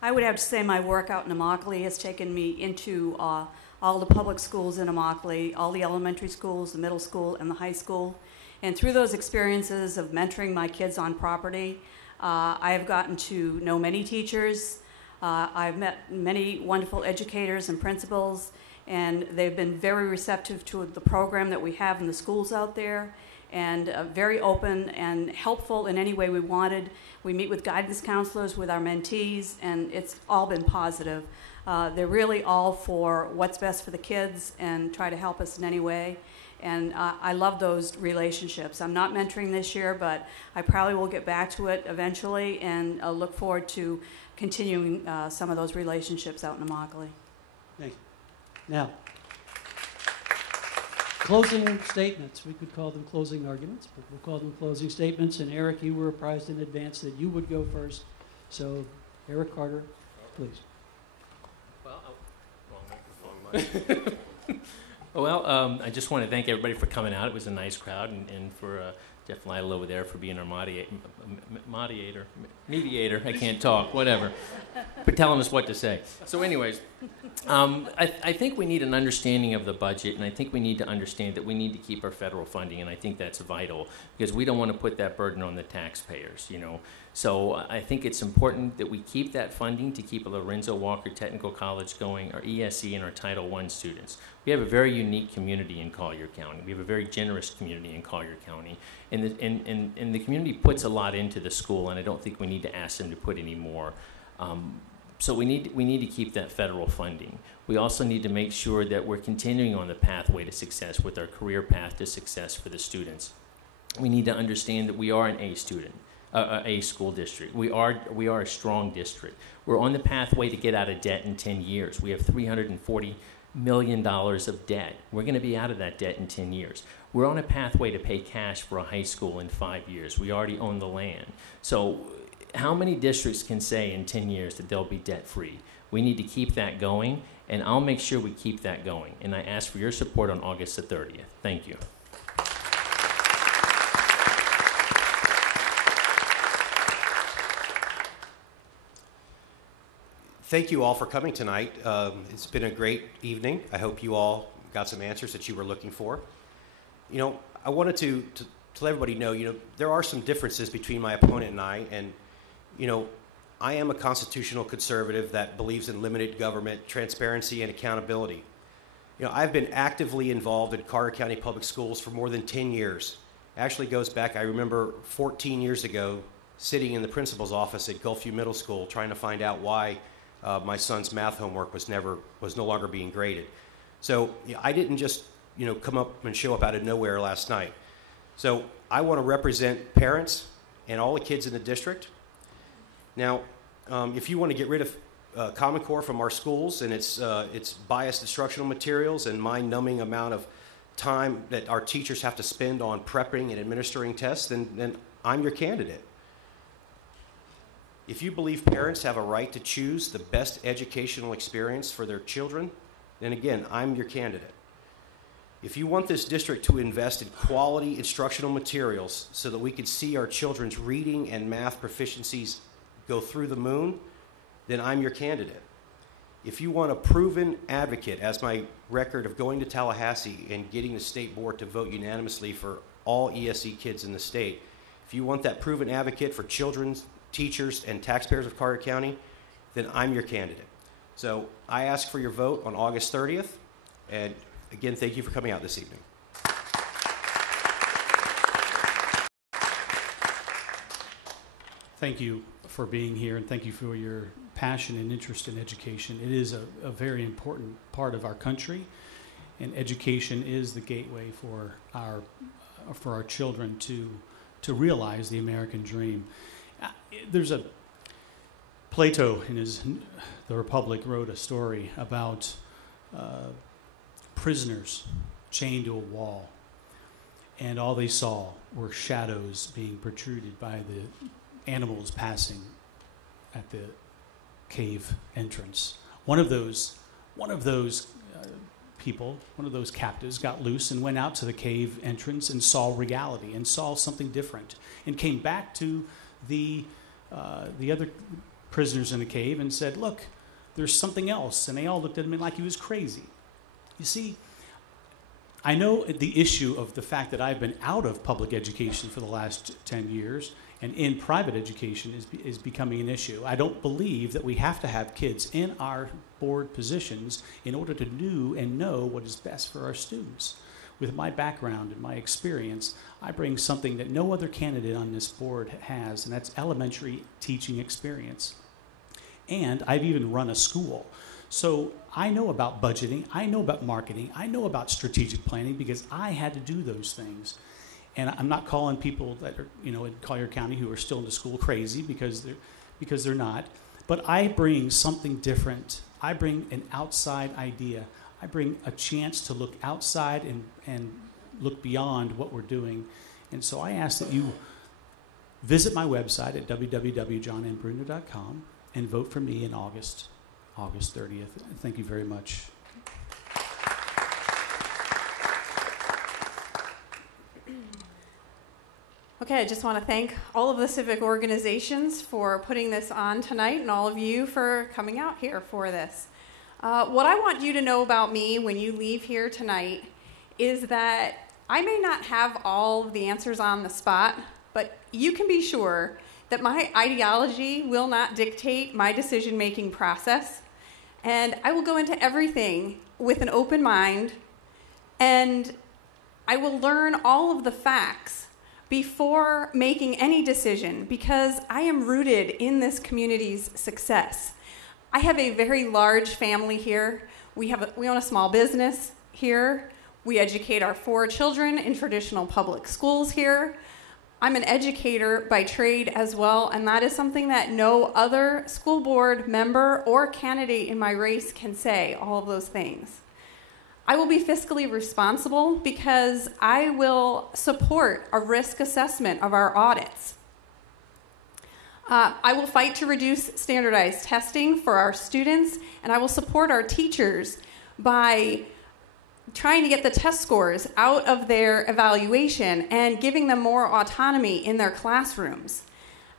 I would have to say my work out in Immokalee has taken me into all the public schools in Immokalee, all the elementary schools, the middle school, and the high school. And through those experiences of mentoring my kids on property, I have gotten to know many teachers. I've met many wonderful educators and principals, and they've been very receptive to the program that we have in the schools out there, and very open and helpful in any way we wanted. We meet with guidance counselors with our mentees, and it's all been positive. They're really all for what's best for the kids and try to help us in any way. And I love those relationships. I'm not mentoring this year, but I probably will get back to it eventually, and look forward to continuing some of those relationships out in Immokalee. Thank you. Now, closing statements. We could call them closing arguments, but we'll call them closing statements. And Eric, you were apprised in advance that you would go first. So, Eric Carter, please. Well, wrong microphone. Well, I just want to thank everybody for coming out. It was a nice crowd, and for Jeff Lytle over there for being our mediator. I can't talk, whatever. But telling us what to say. So anyways, I think we need an understanding of the budget, and I think we need to understand that we need to keep our federal funding, and I think that's vital because we don't want to put that burden on the taxpayers, So I think it's important that we keep that funding to keep Lorenzo Walker Technical College going, our ESE, and our Title I students. We have a very unique community in Collier County. We have a very generous community in Collier County. And the community puts a lot into the school, and I don't think we need to ask them to put any more. So we need to keep that federal funding. We also need to make sure that we're continuing on the pathway to success with our career path to success for the students. We need to understand that we are an A school district. We are a strong district. We're on the pathway to get out of debt in 10 years. We have $340 million of debt. We're going to be out of that debt in 10 years. We're on a pathway to pay cash for a high school in 5 years. We already own the land. So how many districts can say in 10 years that they'll be debt-free? We need to keep that going, and I'll make sure we keep that going. And I ask for your support on August the 30th. Thank you. Thank you all for coming tonight. It's been a great evening. I hope you all got some answers that you were looking for. I wanted to let everybody know, there are some differences between my opponent and I, and, I am a constitutional conservative that believes in limited government, transparency, and accountability. I've been actively involved in Collier County Public Schools for more than 10 years. It actually goes back, I remember 14 years ago, sitting in the principal's office at Gulfview Middle School trying to find out why my son's math homework was no longer being graded. So I didn't just come up and show up out of nowhere last night. So I want to represent parents and all the kids in the district. Now, if you want to get rid Common Core from our schools and its biased instructional materials and mind-numbing amount of time that our teachers have to spend on prepping and administering tests, then I'm your candidate. If you believe parents have a right to choose the best educational experience for their children, then again, I'm your candidate. If you want this district to invest in quality instructional materials so that we can see our children's reading and math proficiencies go through the moon, then I'm your candidate. If you want a proven advocate, as my record of going to Tallahassee and getting the state board to vote unanimously for all ESE kids in the state, if you want that proven advocate for children, teachers, and taxpayers of Collier County, then I'm your candidate. So I ask for your vote on August 30th, and again, thank you for coming out this evening. Thank you for being here, and thank you for your passion and interest in education. It is a very important part of our country, and education is the gateway for our children to realize the American dream. There's a Plato in The Republic wrote a story about prisoners chained to a wall, and all they saw were shadows being protruded by the animals passing at the cave entrance. One of those people, one of those captives, got loose and went out to the cave entrance and saw reality and saw something different, and came back to the other prisoners in the cave and said, "Look, there's something else." And they all looked at him like he was crazy. You see, I know the issue of the fact that I've been out of public education for the last 10 years and in private education is becoming an issue. I don't believe that we have to have kids in our board positions in order to do and know what is best for our students. With my background and my experience, I bring something that no other candidate on this board has, and that's elementary teaching experience. And I've even run a school. So I know about budgeting, I know about marketing, I know about strategic planning because I had to do those things. And I'm not calling people that are, in Collier County who are still in the school crazy because they're not. But I bring something different. I bring an outside idea. I bring a chance to look outside and look beyond what we're doing. And so I ask that you visit my website at www.johnmbruner.com and vote for me in August 30th. Thank you very much. Okay, I just want to thank all of the civic organizations for putting this on tonight and all of you for coming out here for this. What I want you to know about me when you leave here tonight is that I may not have all of the answers on the spot, but you can be sure that my ideology will not dictate my decision-making process, and I will go into everything with an open mind, and I will learn all of the facts before making any decision because I am rooted in this community's success. I have a very large family here. We own a small business here. We educate our 4 children in traditional public schools here. I'm an educator by trade as well, and that is something that no other school board member or candidate in my race can say, all of those things. I will be fiscally responsible because I will support a risk assessment of our audits. I will fight to reduce standardized testing for our students, and I will support our teachers by trying to get the test scores out of their evaluation and giving them more autonomy in their classrooms.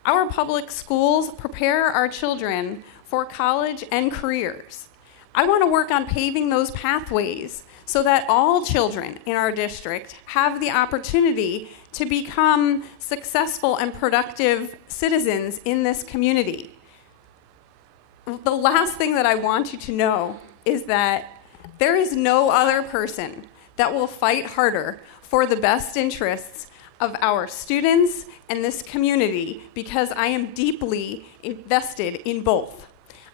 Our public schools prepare our children for college and careers. I want to work on paving those pathways so that all children in our district have the opportunity to become successful and productive citizens in this community. The last thing that I want you to know is that there is no other person that will fight harder for the best interests of our students and this community because I am deeply invested in both.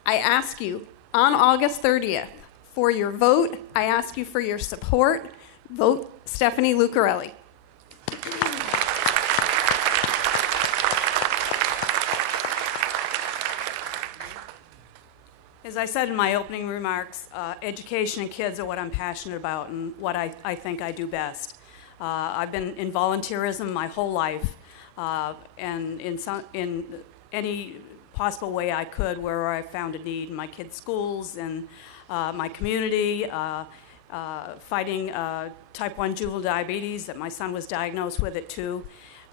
I ask you on August 30th for your vote. I ask you for your support. Vote Stephanie Lucarelli. as I said in my opening remarks, education and kids are what I'm passionate about and what I think I do best. I've been in volunteerism my whole life, and in any possible way I could where I found a need in my kids' schools and my community, fighting type 1 juvenile diabetes that my son was diagnosed with at 2.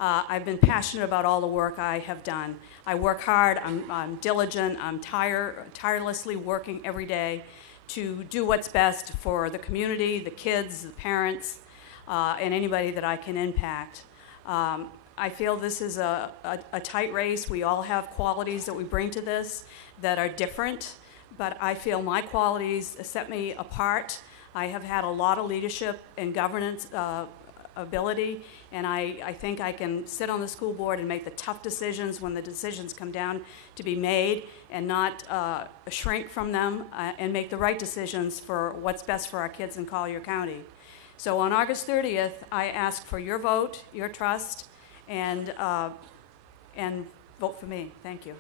I've been passionate about all the work I have done. I work hard, I'm diligent, I'm tirelessly working every day to do what's best for the community, the kids, the parents, and anybody that I can impact. I feel this is a tight race. We all have qualities that we bring to this that are different, but I feel my qualities set me apart. I have had a lot of leadership and governance ability, and I think I can sit on the school board and make the tough decisions when the decisions come down to be made and not shrink from them and make the right decisions for what's best for our kids in Collier County. So on August 30th, I ask for your vote, your trust, and vote for me. Thank you.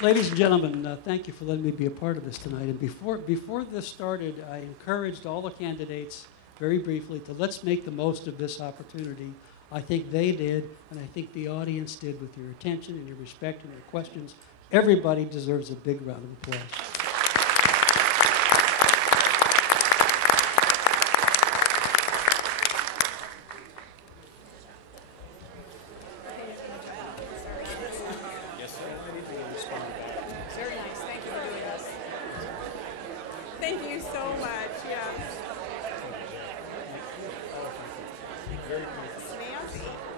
Ladies and gentlemen, thank you for letting me be a part of this tonight. And before this started, I encouraged all the candidates very briefly to let's make the most of this opportunity. I think they did, and I think the audience did with your attention and your respect and your questions. Everybody deserves a big round of applause. Thank you so much. Yeah. Nancy.